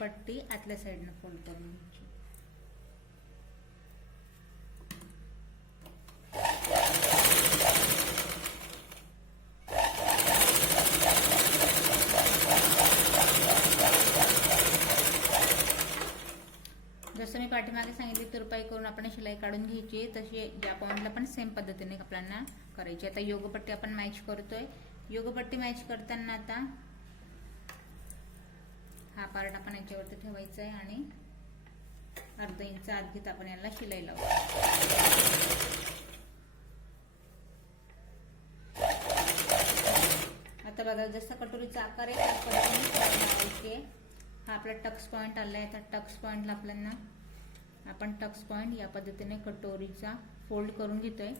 पट्टी आतल्या साईडने फोल्ड करून घ्यायची. जसं मी पाठीमागे सांगितले तुरपाई करून आपण शिलाई काढून घ्यायची, तशी या पॉइंटला पण सेम पद्धतीने आपल्याला करायची. आता योगपट्टी आपण मॅच करतोय. योगपट्टी मॅच करताना आता हा पार्ट आपण याच्यावरती ठेवायचा आहे आणि अर्धा इंच आत घेत आपण याला शिलाई लावू. आता बघा जसा कटोरीचा आकार आहे त्या पद्धतीने लावायची आहे. हा आपला टक्स पॉइंट आलाय. आता टक्स पॉइंटला आपल्याला आपण टक्स पॉइंट या पद्धतीने कटोरीचा फोल्ड करून घेतोय.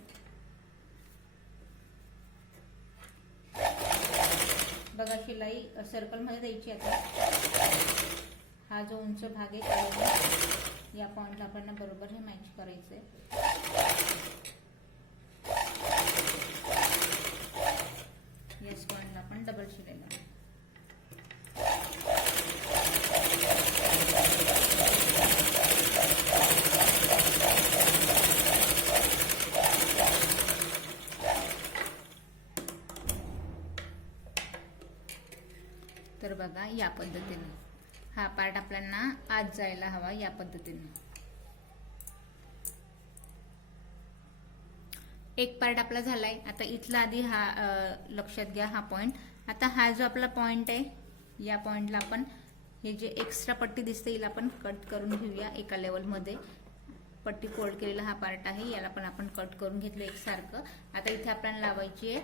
बघा शिलाई सर्कल मध्ये द्यायची. आता हा जो उंच भाग आहे त्याला या पॉइंटला आपल्याला बरोबर हे मॅच करायचंय. याच पॉइंटला आपण डबल शिलाई लावू. तर बघा या पद्धतीने हा पार्ट आपल्याला आत जायला हवा. या पद्धतीने एक पार्ट आपला झालाय. आता इथला आधी हा लक्षात घ्या हा पॉइंट. आता हा जो आपला पॉइंट आहे या पॉइंटला आपण हे जे एक्स्ट्रा पट्टी दिसते हिला आपण कट करून घेऊया. एका लेवल मध्ये पट्टी फोल्ड केलेला हा पार्ट आहे याला पण आपण कट करून घेतलं एकसारखं. आता इथे आपल्याला लावायची आहे.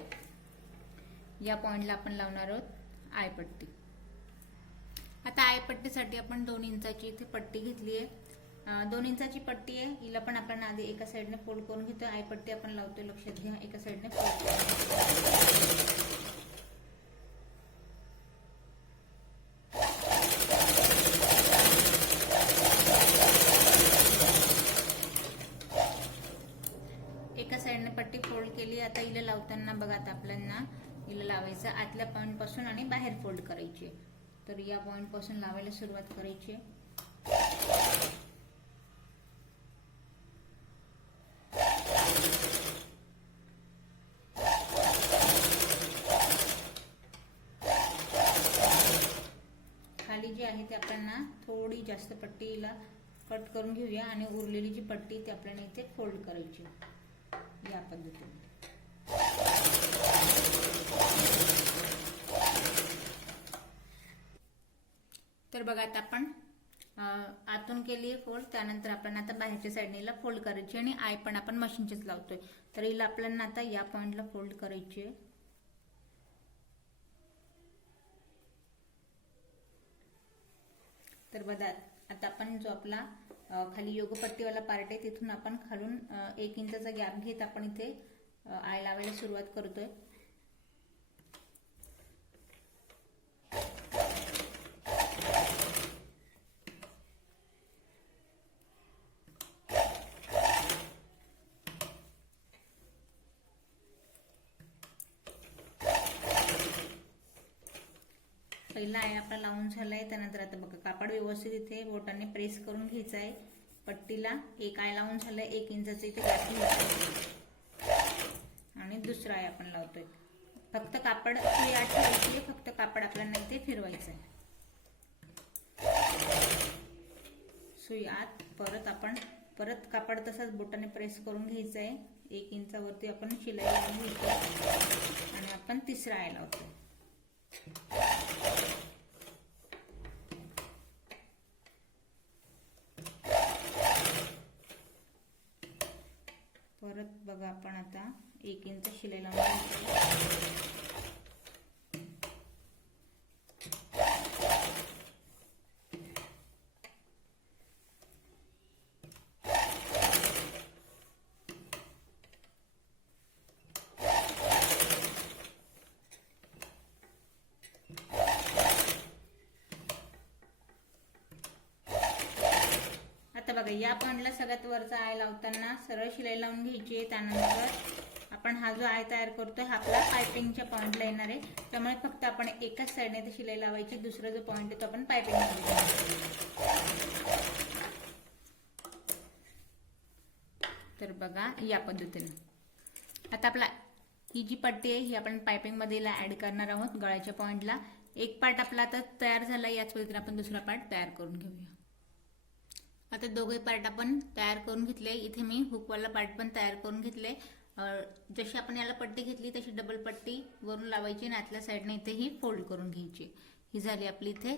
या पॉइंटला आपण लावणार आहोत आय पट्टी. आता आय पट्टीसाठी आपण 2 इंचाची इथे पट्टी घेतली आहे. 2 इंचाची पट्टी आहे. हिला पण आपण आधी एका साईडने फोल्ड करून घेतोय. आय पट्टी आपण लावतोय लक्षात घ्या. एका साईडने फोल्ड करून एका साईडने पट्टी फोल्ड केली. आता हिला लावताना बघा आता आपल्याला हिला लावायचं आतल्या पॉइंट पासून आणि बाहेर फोल्ड करायची. तर या पॉइंट पासून लावायला सुरुवात करायची. खाली जी आहे ते आपल्याला थोडी जास्त पट्टीला कट करून घेऊया आणि उरलेली जी पट्टी ती आपल्याला इथे फोल्ड करायची या पद्धतीने. तर बघा आता आपण आतून केली फोल्ड. त्यानंतर आपण आता बाहेरच्या साईडने फोल्ड करायची आणि आय पण आपण मशीनचीच लावतोय. तर हिला आपल्याला आता या पॉइंटला फोल्ड करायची आहे. तर बघा आता आपण जो आपला खाली योगपट्टीवाला पार्ट आहे तिथून आपण खालून 1 इंचाचा गॅप घेत आपण इथे आय लावायला सुरुवात करतोय. पहिला आहे आपला लावून झालाय. त्यानंतर आता बघा कापड व्यवस्थित इथे बोटाने प्रेस करून घ्यायचं आहे. पट्टीला एक आय लावून झालंय. 1 इंचाचं इथे गॅप घ्यायचं आणि दुसरा आय आपण लावतोय. फक्त कापड सुई आत ठेवायची. फक्त कापड आपल्याला इथे फिरवायचं आहे. सुई आत परत कापड तसंच बोटाने प्रेस करून घ्यायचं आहे. 1 इंचावरती आपण शिलाई लावून घ्यायची आणि आपण तिसरा आय लावतोय. परत बघा आपण आता 1 इंच शिलाई लावून बघा या पॉइंटला सगळ्यात वरचा आय लावताना सरळ शिलाई लावून घ्यायची आहे. त्यानंतर आपण हा जो आय तयार करतोय हा आपला पायपिंगच्या पॉइंटला येणार आहे. त्यामुळे फक्त आपण एकाच साईडने ते शिलाई लावायची. दुसरा जो पॉइंट आहे तो आपण पायपिंग तर बघा या पद्धतीने आता आपला ही जी पट्टी आहे ही आपण पायपिंग मध्ये ऍड करणार आहोत. गळ्याच्या पॉइंटला एक पार्ट आपला आता तयार झाला. याच पद्धतीने आपण दुसरा पार्ट तयार करून घेऊया. आता दोघे पार्ट आपण तयार करून घेतले. इथे मी हुकवाला पार्ट पण तयार करून घेतले. जशी आपण याला पट्टी घेतली तशी डबल पट्टी वरून लावायची आणि आतल्या साईडने इथे ही फोल्ड करून घ्यायची. ही झाली आपली इथे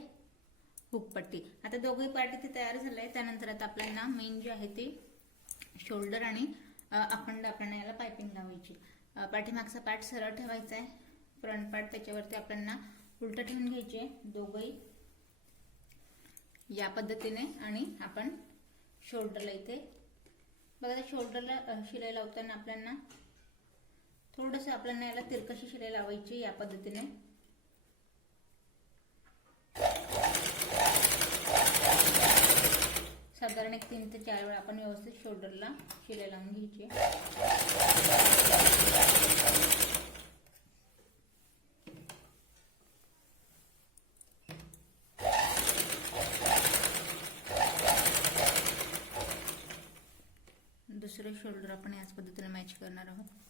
हुक पट्टी. आता दोघे पार्ट इथे तयार झालाय. त्यानंतर आता आपल्याला मेन जे आहे ते शोल्डर आणि अखंड आपल्याला याला पायपिंग लावायची. पाठीमागचा पार्ट सरळ ठेवायचा आहे. फ्रंट पार्ट त्याच्यावरती आपल्याला उलट ठेवून घ्यायचे दोघंही या पद्धतीने। आणि आपण शोल्डरला इथे बघा, शोल्डरला शिलाई लावताना आपल्याला थोडंसं आपल्याला याला तिरकशी शिलाई लावायची या पद्धतीने। साधारण 3 ते 4 वेळा आपण व्यवस्थित शोल्डरला शिलाई लावून घ्यायची। दुसरे शोल्डर आपण याच पद्धतीने मॅच करणार आहोत।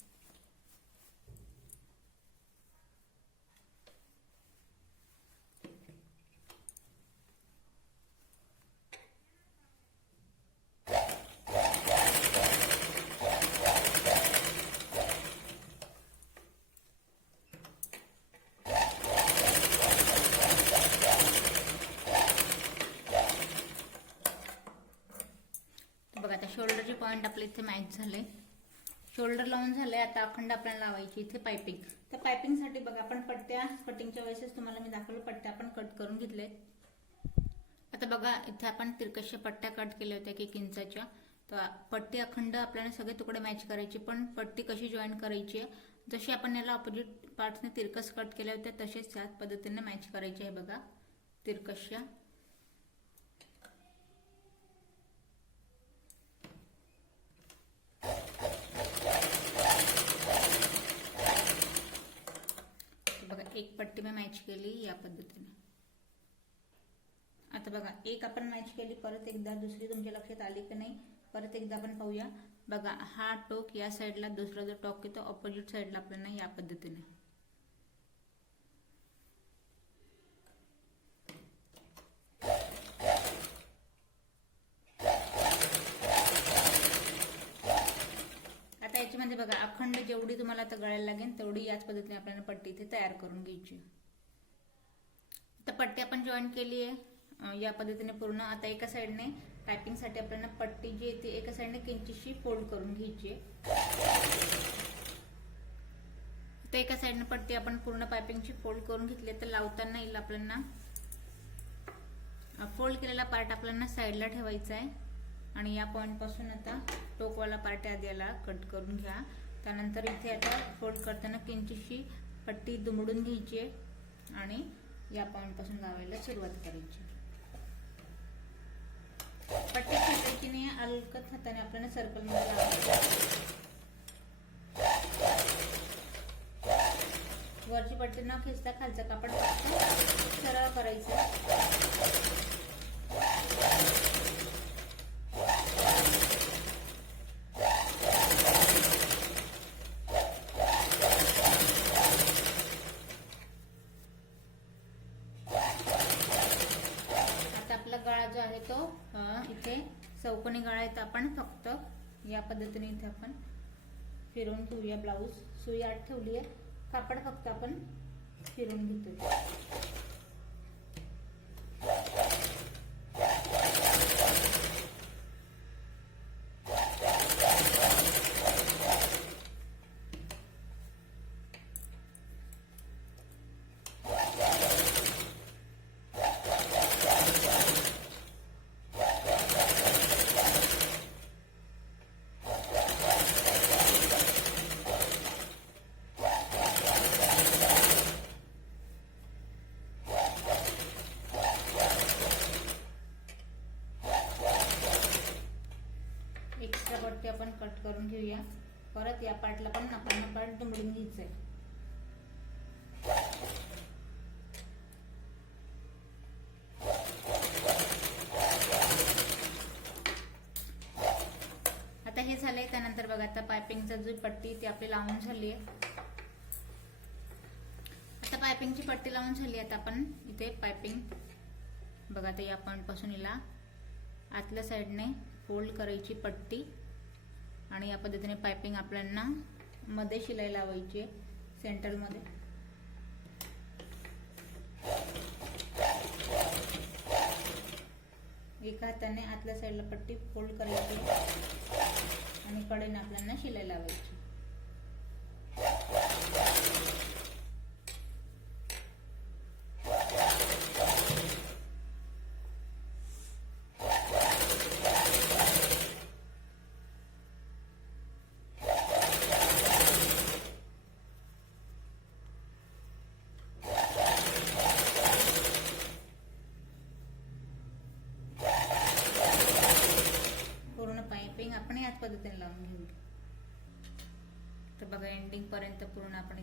बघा आता शोल्डरचे पॉइंट आपले इथे मॅच झाले, शोल्डर लावून झाले। आता अखंड आपल्याला लावायची इथे पायपिंग। तर पायपिंगसाठी बघा आपण पट्ट्या कटिंगच्या वेळेस तुम्हाला मी दाखवलं, पट्ट्या आपण कट करून घेतले। आता बघा इथे आपण तिरकशा पट्ट्या कट केल्या होत्या 1 इंचाच्या। तर पट्टी अखंड आपल्याला सगळे तुकडे मॅच करायचे, पण पट्टी कशी जॉईन करायची, जशी आपण याला ऑपोजिट पार्ट्सने तिरकस कट केल्या होत्या तसेच त्याच पद्धतीने मॅच करायची आहे बघा तिरकशा। बघा एक पट्टी मी मॅच केली या पद्धतीने। आता बघा एक आपण मॅच केली, परत एकदा दुसरी तुमच्या लक्षात आली की नाही परत एकदा आपण पाहूया। बघा हा टोक या साईडला, दुसरा जो टोक आहे तो ऑपोजिट साईडला आपल्याला या पद्धतीने। आता याच्यामध्ये बघा अखंड जेवढी तुम्हाला आता गळायला लागेल तेवढी याच पद्धतीने आपल्याला पट्टी इथे तयार करून घ्यायची। आता पट्टी आपण जॉईन केली आहे या पद्धतीने पूर्ण। आता एका साईडने पायपिंग साठी आपल्याला पट्टी जी आहे ती एका साईडने किंचितशी फोल्ड करून घ्यायची। तर एका साईडने पट्टी आपण पूर्ण पायपिंगची फोल्ड करून घेतली। तर लावताना येईल आपल्याला फोल्ड केलेला पार्ट आपल्याला साईडला ठेवायचा आहे आणि या पॉइंट पासून आता टोकवाला पार्ट आधी याला कट करून घ्या। त्यानंतर इथे आता फोल्ड करताना किंचितशी पट्टी दुमडून घ्यायची आहे आणि या पॉइंट पासून लावायला सुरुवात करायची। पट्टी खेचायची नाही, अलगद हाताने आपल्याला सर्कल मध्ये लावायची। वरची पट्टी न खेचता खालचं कापड फक्त सरळ करायचं। गळा जो आहे तो इथे चौकोनी गळा आहे, तर आपण फक्त या पद्धतीने इथे आपण फिरवून घेऊया। ब्लाऊज सुई आत ठेवली आहे, कापड फक्त आपण फिरवून घेतोय। एक्स्ट्रा पट्टी आपण कट करून घेऊया। परत या पार्टला पण आपण पार्ट दुमडून घ्यायचंय। आता हे झालंय। त्यानंतर बघा आता पायपिंगचा जो पट्टी ती आपली लावून झाली आहे। आता पायपिंगची पट्टी लावून झाली। आता आपण इथे पायपिंग बघा आता या पॉइंट पासून हिला आतल्या साइडने फोल्ड करायची पट्टी आणि या पद्धतीने पायपिंग आपल्याला मध्ये शिलाई लावायची सेंटर मध्ये। एका हाताने आतल्या साइडला पट्टी फोल्ड करायची आणि कडेने आपल्याला शिलाई लावायची।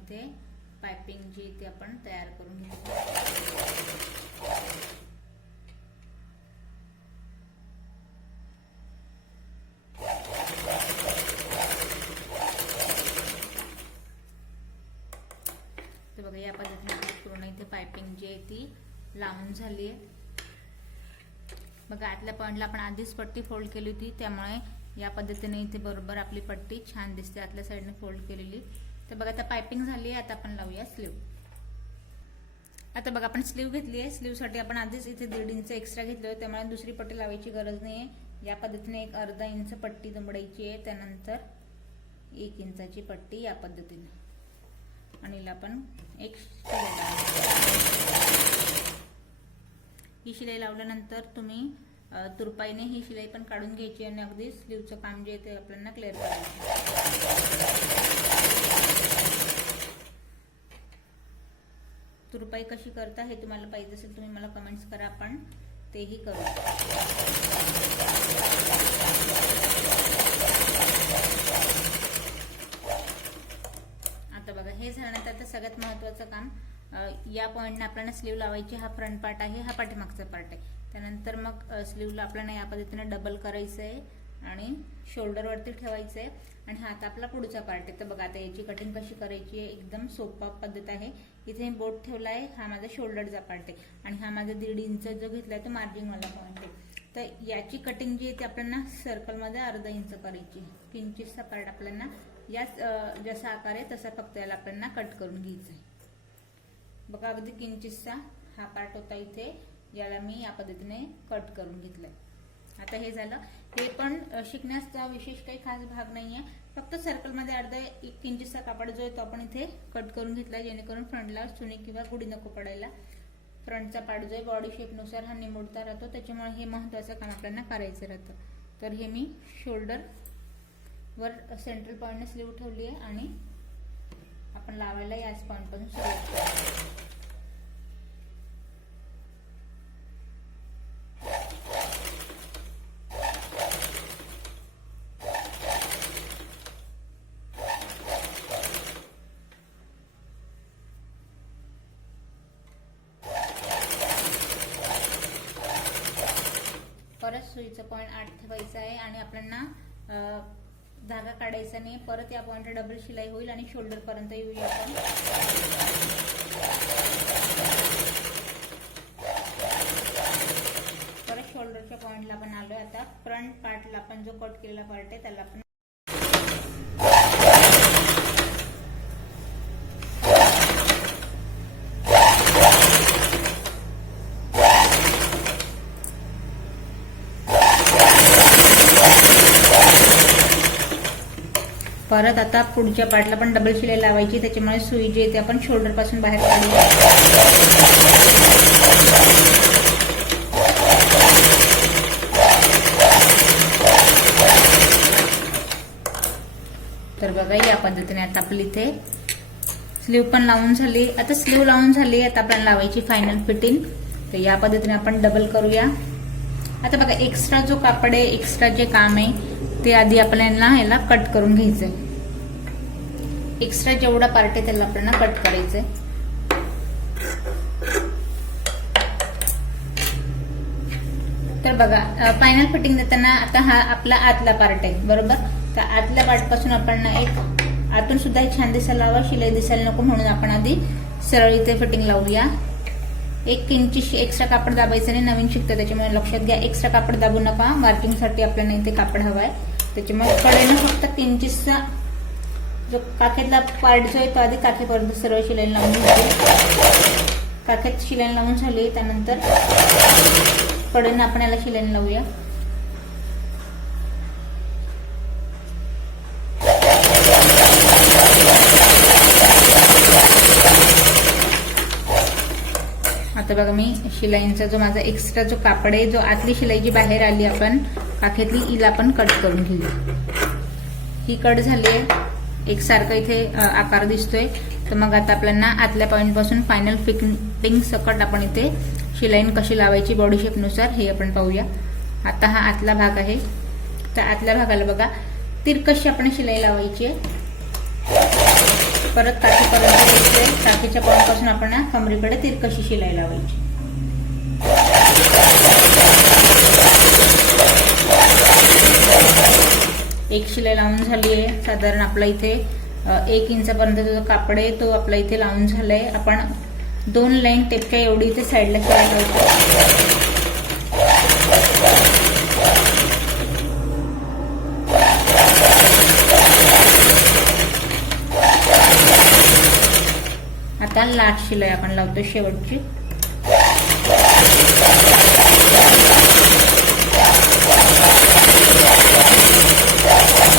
इथे पाइपिंग जी ती आपण तयार करून घेऊ। तर बघा या पद्धतीने पूर्ण इथे पाइपिंग जी आहे ती लावून झाली आहे। बघा आतल्या पॉइंटला आपण आधीच पट्टी फोल्ड केली होती, त्यामुळे या पद्धतीने इथे बरोबर आपली पट्टी छान दिसते आतल्या साइडने फोल्ड केलेली। तर बघा आता पाइपिंग झाली आहे, आता आपण लावूया स्लीव। आता बघा आपण स्लीव घेतली आहे, स्लीव साठी आपण आधीच इथे 1.5 इंच एक्स्ट्रा घेतलं होतं, त्यामुळे दुसरी पट्टी लावायची गरज नाहीये। या पद्धतीने एक अर्धा इंच पट्टी दुमडायची आहे, त्यानंतर 1 इंचाची पट्टी या पद्धतीने आणि हिला आपण एक शिलाई लावायची। ही शिलाई लावल्यानंतर तुम्ही तुरपाईने ही शिलाई पण काढून घ्यायची आणि अगदी स्लीवचं काम जे आहे ते आपल्याला क्लिअर करायचं। तुरपाई कशी करता हे तुम्हाला पाहिजे असेल तुम्ही मला कमेंट्स करा, आपण तेही करू। आता बघा हे झाल्यानंतर आता सगळ्यात महत्त्वाचं काम, या पॉइंटने आपल्याला स्लीव लावायची। हा फ्रंट पार्ट आहे, हा पाठीमागचा पार्ट आहे। त्यानंतर मग स्लीवला आपल्याला या पद्धतीने डबल करायचं आहे आणि शोल्डर वरती ठेवायचं आहे आणि हा आता आपला पुढचा पार्ट आहे। तर बघा आता याची कटिंग कशी करायची आहे, एकदम सोपा पद्धत आहे। इथे बोट ठेवला आहे, हा माझा शोल्डरचा पार्ट आहे आणि हा माझा 1.5 इंच जो घेतलाय तो मार्जिंग वाला पॉइंट आहे। तर याची कटिंग जी आहे ती आपल्याला सर्कल मध्ये अर्धा इंच करायची। किंचितसा पार्ट आपल्याला याच जसा आकार आहे तसा फक्त याला आपल्याला कट करून घ्यायचा आहे। बघा अगदी किंचितसा हा पार्ट होता इथे, याला मी या पद्धतीने कट करून घेतलंय। आता हे झालं, हे पण शिकण्याचा विशेष काही खास भाग नाहीये, फक्त सर्कल मध्ये अर्धा 1 इंचचा कापड जो आहे तो आपण इथे कट करून घेतलाय, जेणेकरून फ्रंटला चुनी किंवा गुढी नको पडायला। फ्रंटचा पार्ट जो आहे बॉडी शेप नुसार हा निमुळता राहतो, त्याच्यामुळे हे महत्त्वाचं काम आपल्याला करायचं राहतं। तर हे मी शोल्डर वर सेंट्रल पॉइंटने स्लीव ठेवली आहे आणि आपण लावायला याच पॉइंट पासून सुरुवात करू। परत सुईचा पॉइंट 8 ठेवायचा आहे आणि आपल्याला धागा काढायचा नाही। परत या पॉइंटला डबल शिलाई होईल आणि शोल्डर पर्यंत येऊया आपण। परत शोल्डरच्या पॉइंटला आपण आलोय। आता फ्रंट पार्टला आपण जो कट केलेला पार्ट आहे त्याला आपण परत आता पुढच्या पार्टला पण डबल शिलाई लावायची, त्याच्यामुळे सुई जी आहे ती आपण शोल्डर पासून बाहेर काढूया। तर बघा या पद्धतीने आता आपली इथे स्लीव पण लावून झाली। आता स्लीव लावून झाली, आता आपल्याला लावायची फायनल फिटिंग। तर या पद्धतीने आपण डबल करूया। आता बघा एक्स्ट्रा जो कापड आहे, एक्स्ट्रा जे काम आहे ते आधी आपल्याला याला कट करून घ्यायचंय। एक्स्ट्रा जेवढा पार्ट आहे त्याला आपल्याला कट करायचंय। तर बघा फायनल फिटिंग देताना आता हा आपला आतला पार्ट आहे, बरोबर। तर आतल्या पार्ट पासून आपण एक आतून सुद्धा छान दिसायला हवा, शिलाई दिसायला नको, म्हणून आपण आधी सरळ इथे फिटिंग लावूया। 1 इंच एक्स्ट्रा कापड दाबायचं नाही, नवीन शिकतं त्याच्यामुळे लक्षात घ्या। एक्स्ट्रा कापड दाबू नका, मार्किंग साठी आपल्याला इथे कापड हवाय, त्याच्यामुळे कडेनं फक्त 1 इंचचा जो काखेतला पार्ट जो आहे तो आधी काखेपर्यंत सरळ शिलाई लावून घ्यायची। काखेत शिलाई लावून झाली, त्यानंतर कडेनं आपण याला शिलाई लावूया। आता बघा मी शिलाईंचा जो माझा एक्स्ट्रा जो कापड आहे, जो आतली शिलाई जी बाहेर आली आपण काखेतली, हिला आपण कट करून घेऊया। ही कट झाली आहे, एकसारखा इथे आकार दिसतोय। तर मग आता आपल्याला आतल्या पॉइंट पासून फायनल फिटिंग सकट आपण इथे शिलाईन कशी लावायची बॉडी शेप नुसार हे आपण पाहूया। आता हा आतला भाग आहे, तर आतल्या भागाला बघा तिरकशी आपण शिलाई लावायची आहे। परत टाकीपर्यंत यायचंय. टाकीच्या पॉईंटपासून आपण कमरेकडे तिरकशी शिलाई लावायची. एक शिलाई लावून झाली आहे. साधारण आपला इथे 1 इंचापर्यंत जो कापड आहे तो आपला इथे लावून झालाय. आपण 2 लाईन टेपक्या एवढी इथे साईडला शिलाई लावतो. आता लाट शिलाई आपण लावतो शेवटची.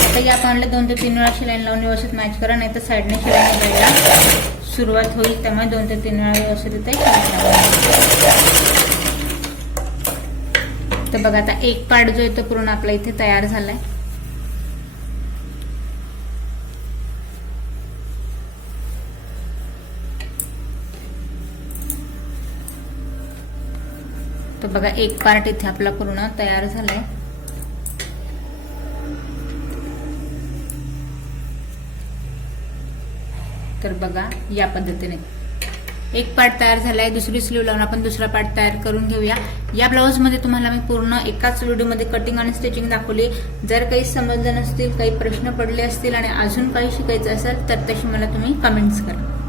आता या पानला 2 ते 3 वेळा शिलाई लावून व्यवस्थित मॅच करा, नाही तर साईडने शिलाई निघायला सुरुवात होईल. त्यामुळे 2 ते 3 वेळा व्यवस्थित इथे शिलाई लावा. तर बघा आता एक पार्ट जो आहे तो पूर्ण आपला इथे तयार झालाय. तर बघा एक पार्ट इथे आपला पूर्ण तयार झालाय. तर बघा या पद्धतीने एक पार्ट तयार झालाय. दुसरी स्लीव लावून आपण दुसरा पार्ट तयार करून घेऊया. या ब्लाऊज मध्ये तुम्हाला मी पूर्ण एकाच व्हिडिओमध्ये कटिंग आणि स्टिचिंग दाखवली. जर काही समजलं नसतील, काही प्रश्न पडले असतील आणि अजून काही शिकायचं असेल तर तशी मला तुम्ही कमेंट्स करा.